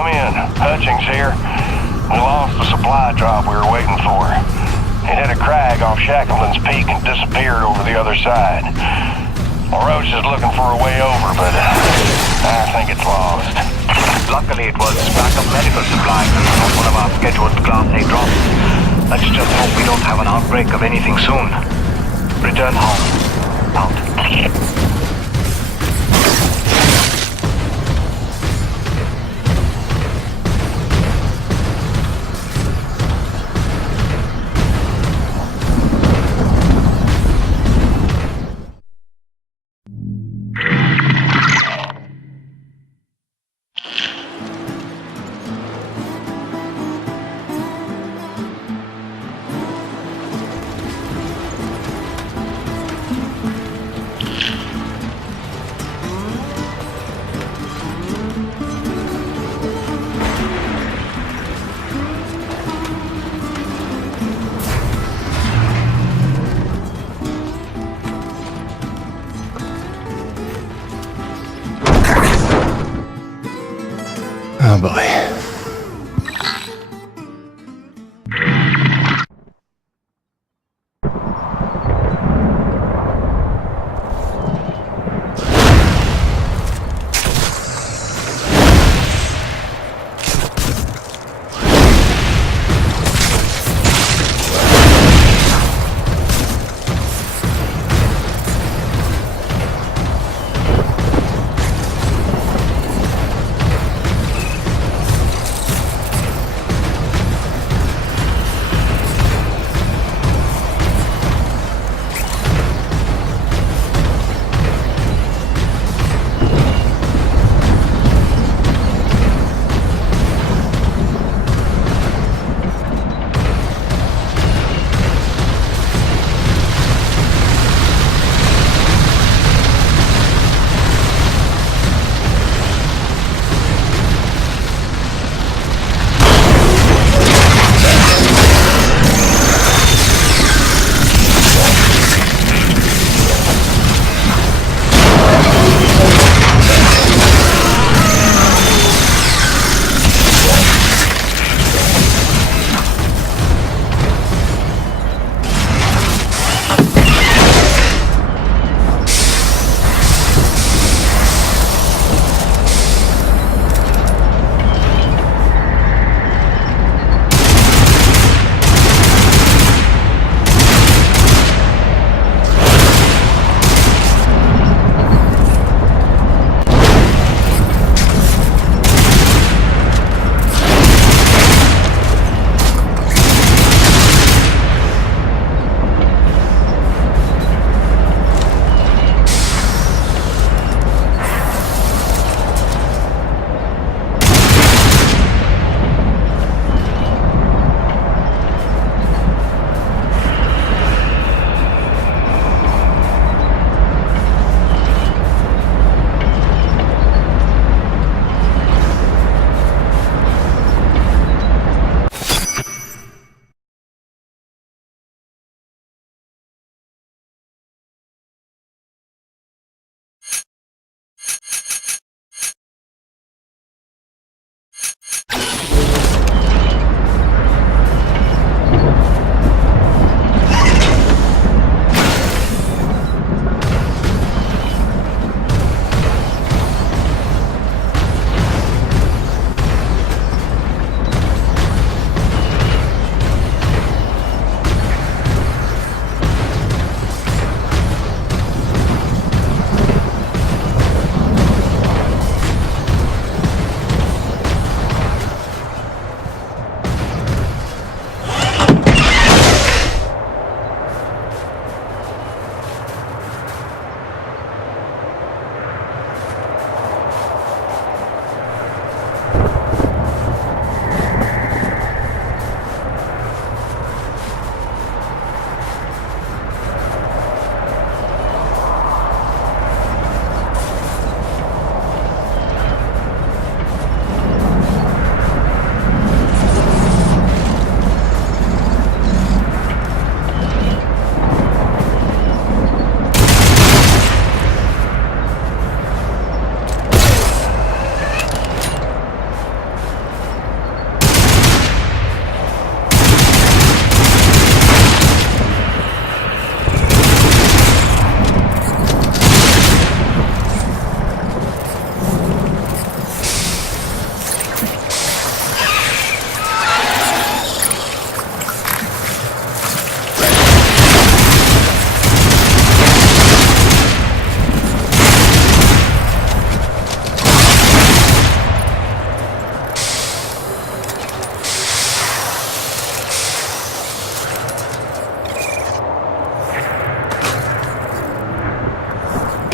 come in. Hutchings here. We lost the supply drop we were waiting for. It hit a crag off Shackleton's Peak and disappeared over the other side. Roach is looking for a way over, but I think it's lost. Luckily, it was backup medical supplies and not one of our scheduled Class A drops. Let's just hope we don't have an outbreak of anything soon. Return home. Out. Oh boy.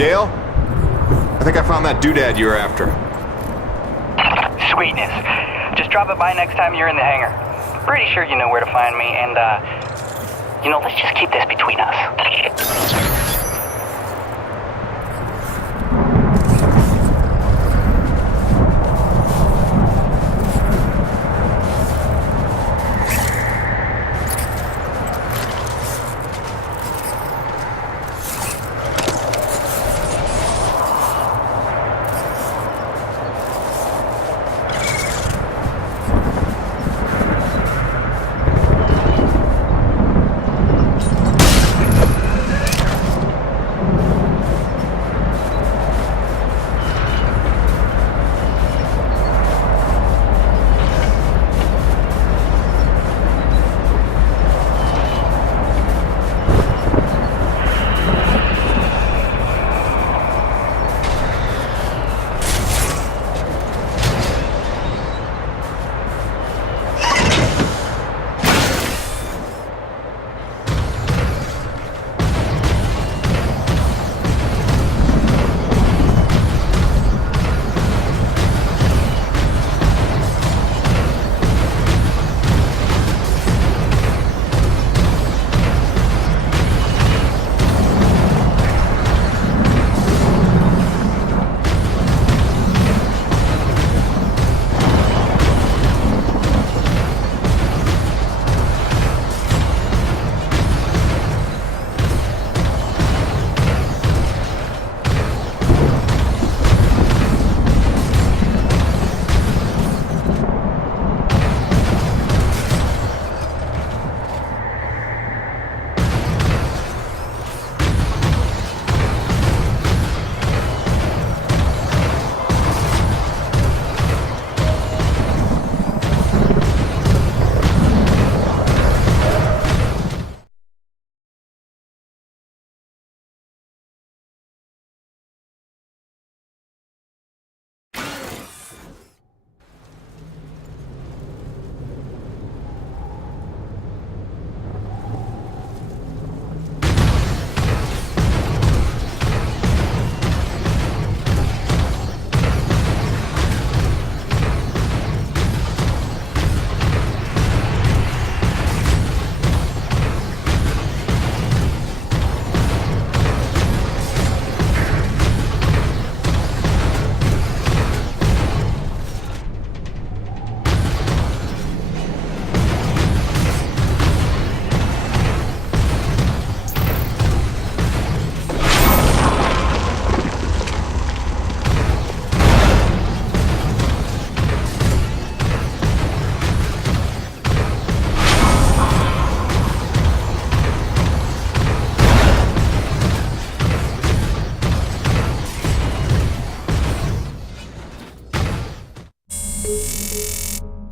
Gale? I think I found that doodad you were after. Sweetness. Just drop it by next time you're in the hangar. Pretty sure you know where to find me, and, let's just keep this between us.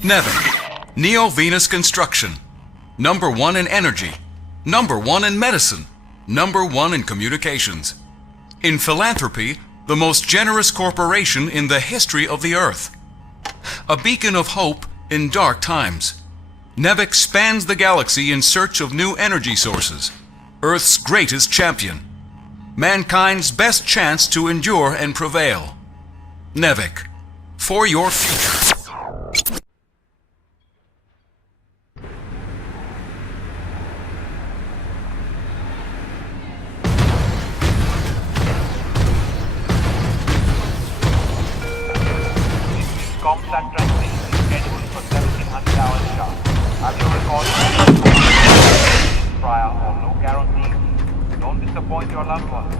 Nevik, Neo-Venus Construction. #1 in energy. #1 in medicine. #1 in communications. In philanthropy, the most generous corporation in the history of the Earth. A beacon of hope in dark times. Nevik spans the galaxy in search of new energy sources. Earth's greatest champion. Mankind's best chance to endure and prevail. Nevik, for your future. Comsat translation is scheduled for 1700 hours sharp. Have you recorded prior or no guarantees? Don't disappoint your loved ones.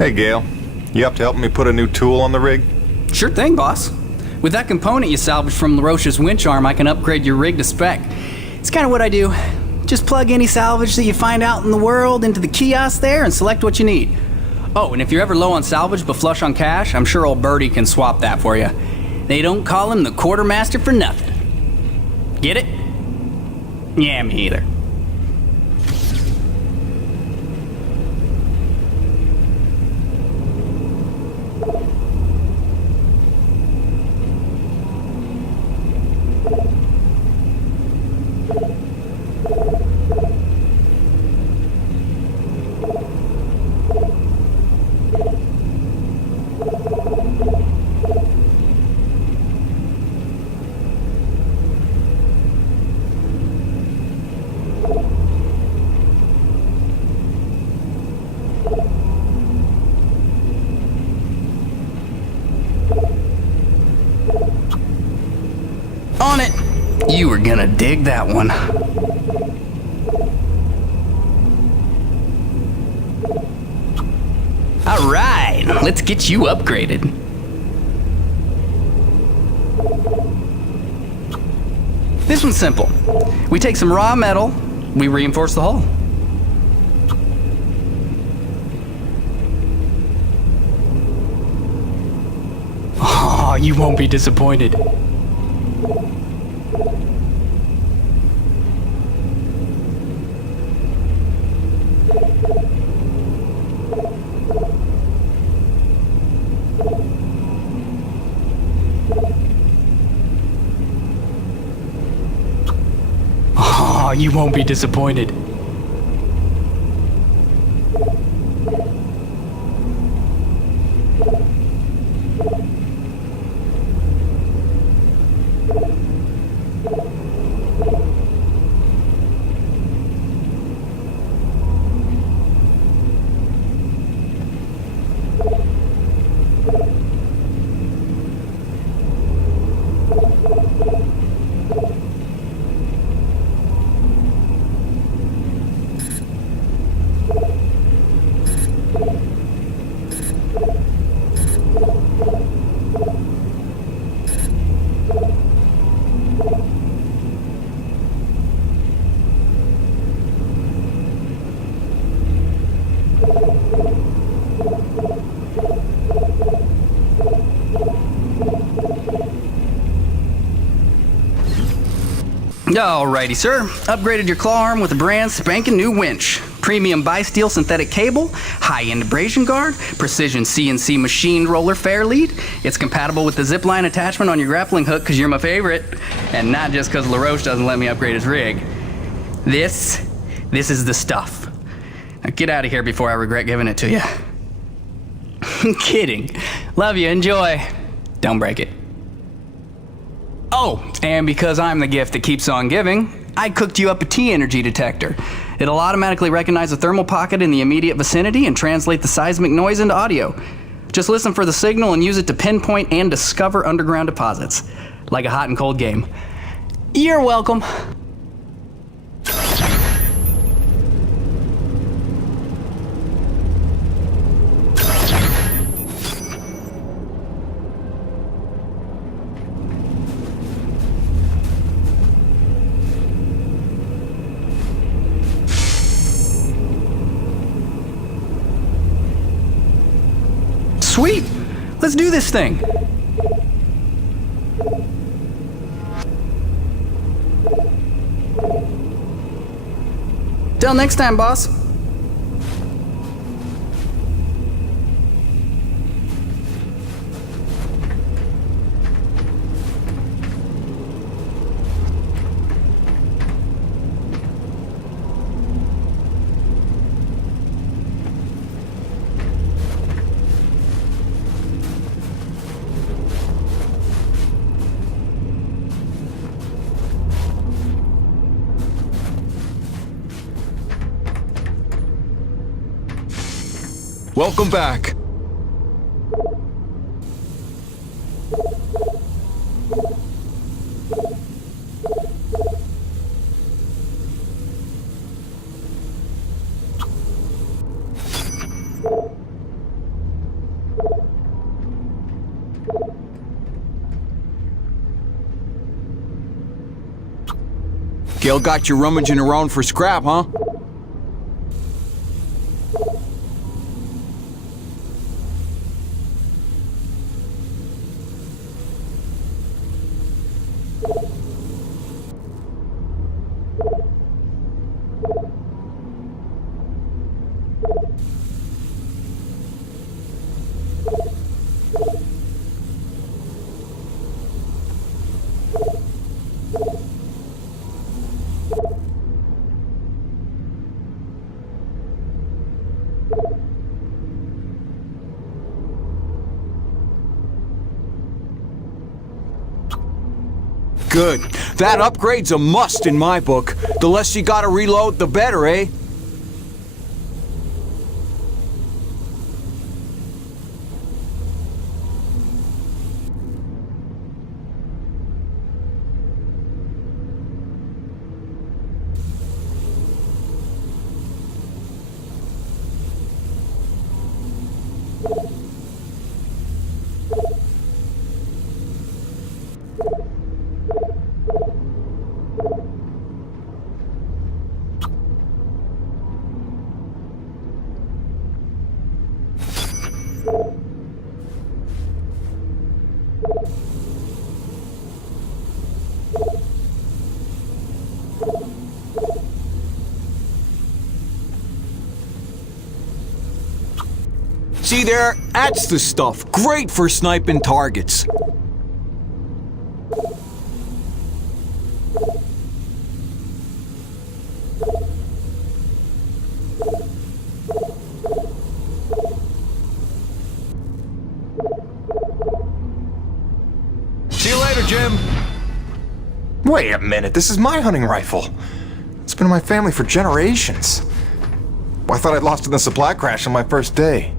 Hey, Gale. You up to helping me put a new tool on the rig? Sure thing, boss. With that component you salvaged from LaRoche's winch arm, I can upgrade your rig to spec. It's kind of what I do. Just plug any salvage that you find out in the world into the kiosk there and select what you need. Oh, and if you're ever low on salvage but flush on cash, I'm sure old Birdie can swap that for you. They don't call him the quartermaster for nothing. Get it? Yeah, me either. On it! You were gonna dig that one. Alright, let's get you upgraded. This one's simple. We take some raw metal, we reinforce the hull. Oh, you won't be disappointed. Oh, you won't be disappointed. Alrighty, sir. Upgraded your claw arm with a brand spanking new winch. Premium bi-steel synthetic cable, high-end abrasion guard, precision CNC machined roller fair lead. It's compatible with the zipline attachment on your grappling hook because you're my favorite. And not just because LaRoche doesn't let me upgrade his rig. This is the stuff. Now get out of here before I regret giving it to you. Kidding. Love you, enjoy. Don't break it. Oh, and because I'm the gift that keeps on giving, I cooked you up a T-energy detector. It'll automatically recognize a thermal pocket in the immediate vicinity and translate the seismic noise into audio. Just listen for the signal and use it to pinpoint and discover underground deposits. Like a hot and cold game. You're welcome. Sweet! Let's do this thing! Till next time, boss. Welcome back. Gail got you rummaging around for scrap, huh? Good. That upgrade's a must in my book. The less you gotta reload, the better, eh? See there? That's the stuff. Great for sniping targets. See you later, Jim. Wait a minute, this is my hunting rifle. It's been in my family for generations. Well, I thought I'd lost it in the supply crash on my first day.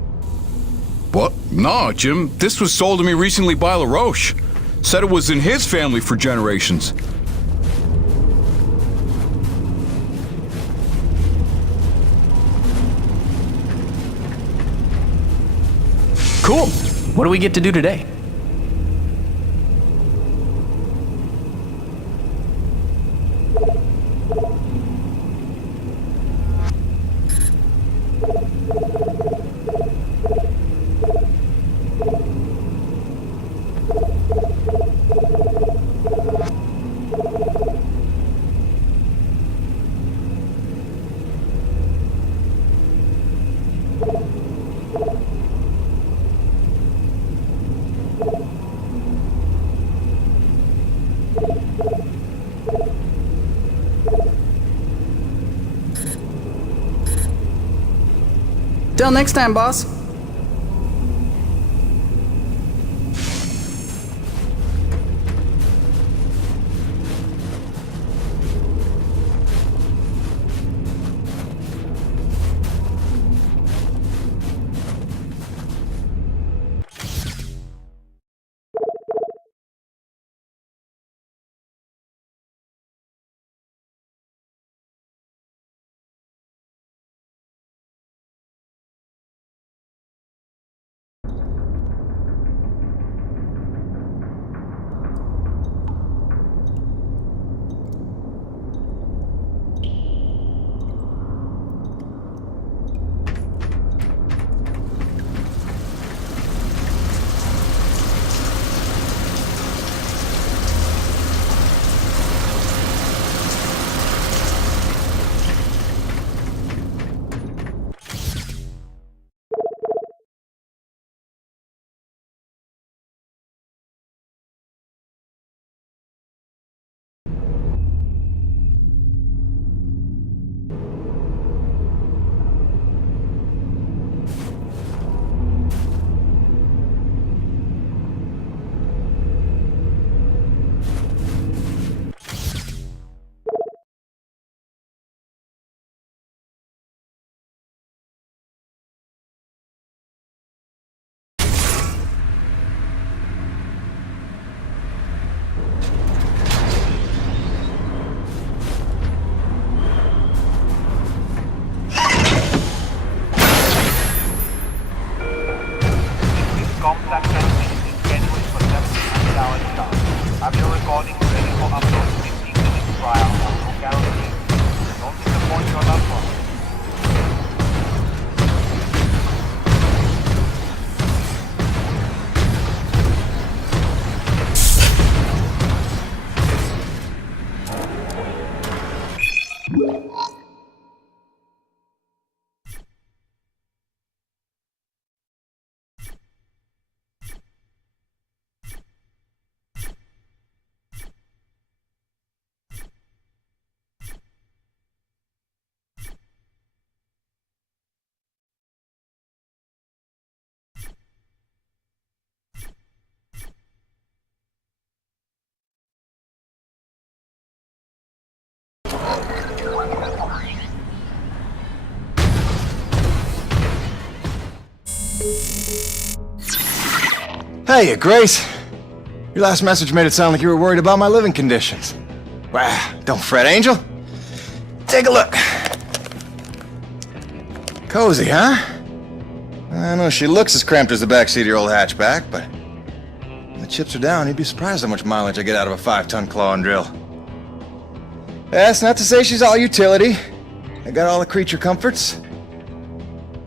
What? No, Jim. This was sold to me recently by LaRoche. Said it was in his family for generations. Cool. What do we get to do today? Till next time, boss. Have your recording ready for upload 15 minutes prior. No guarantee. Hey, Grace. Your last message made it sound like you were worried about my living conditions. Wow, don't fret, Angel. Take a look. Cozy, huh? I know she looks as cramped as the backseat of your old hatchback, but when the chips are down, you'd be surprised how much mileage I get out of a 5-ton claw and drill. That's not to say she's all utility. I got all the creature comforts.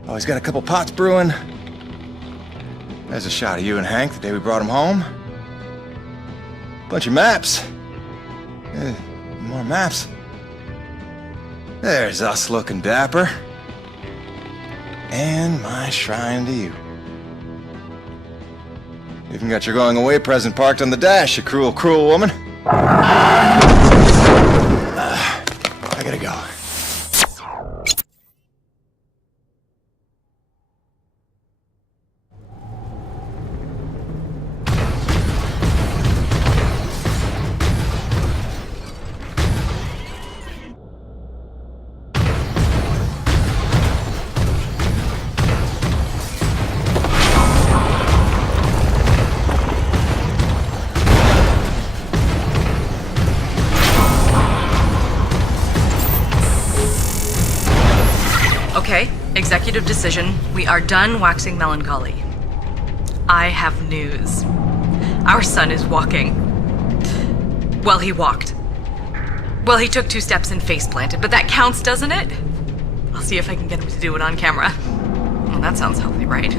Always got a couple pots brewing. There's a shot of you and Hank the day we brought him home. Bunch of maps. More maps. There's us looking dapper. And my shrine to you. Even got your going away present parked on the dash, you cruel, cruel woman. I gotta go. Okay, executive decision. We are done waxing melancholy. I have news. Our son is walking. Well, he walked. Well, he took 2 steps and face planted, but that counts, doesn't it? I'll see if I can get him to do it on camera. Well, that sounds healthy, right?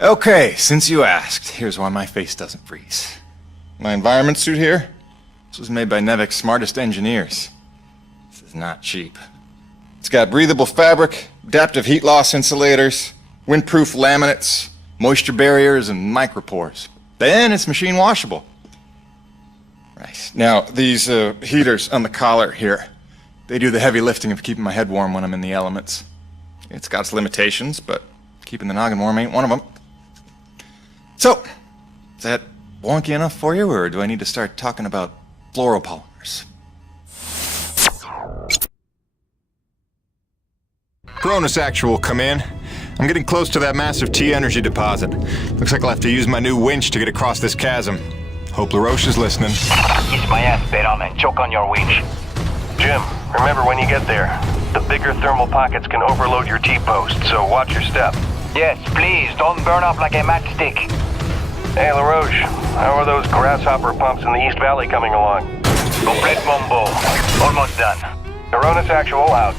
Okay, since you asked, here's why my face doesn't freeze. My environment suit here, this was made by Nevic's smartest engineers. This is not cheap. It's got breathable fabric, adaptive heat loss insulators, windproof laminates, moisture barriers, and micropores. Then it's machine washable. Right. Now, these heaters on the collar here, they do the heavy lifting of keeping my head warm when I'm in the elements. It's got its limitations, but keeping the noggin warm ain't one of them. So, is that wonky enough for you, or do I need to start talking about fluoropolymers? Cronus Actual, come in. I'm getting close to that massive T-energy deposit. Looks like I'll have to use my new winch to get across this chasm. Hope LaRoche is listening. Kiss my ass, Baron, and choke on your winch. Jim, remember when you get there, the bigger thermal pockets can overload your T-post, so watch your step. Yes, please, don't burn up like a matchstick. Hey, LaRoche, how are those grasshopper pumps in the East Valley coming along? Complete mumbo. Almost done. Cronus Actual out.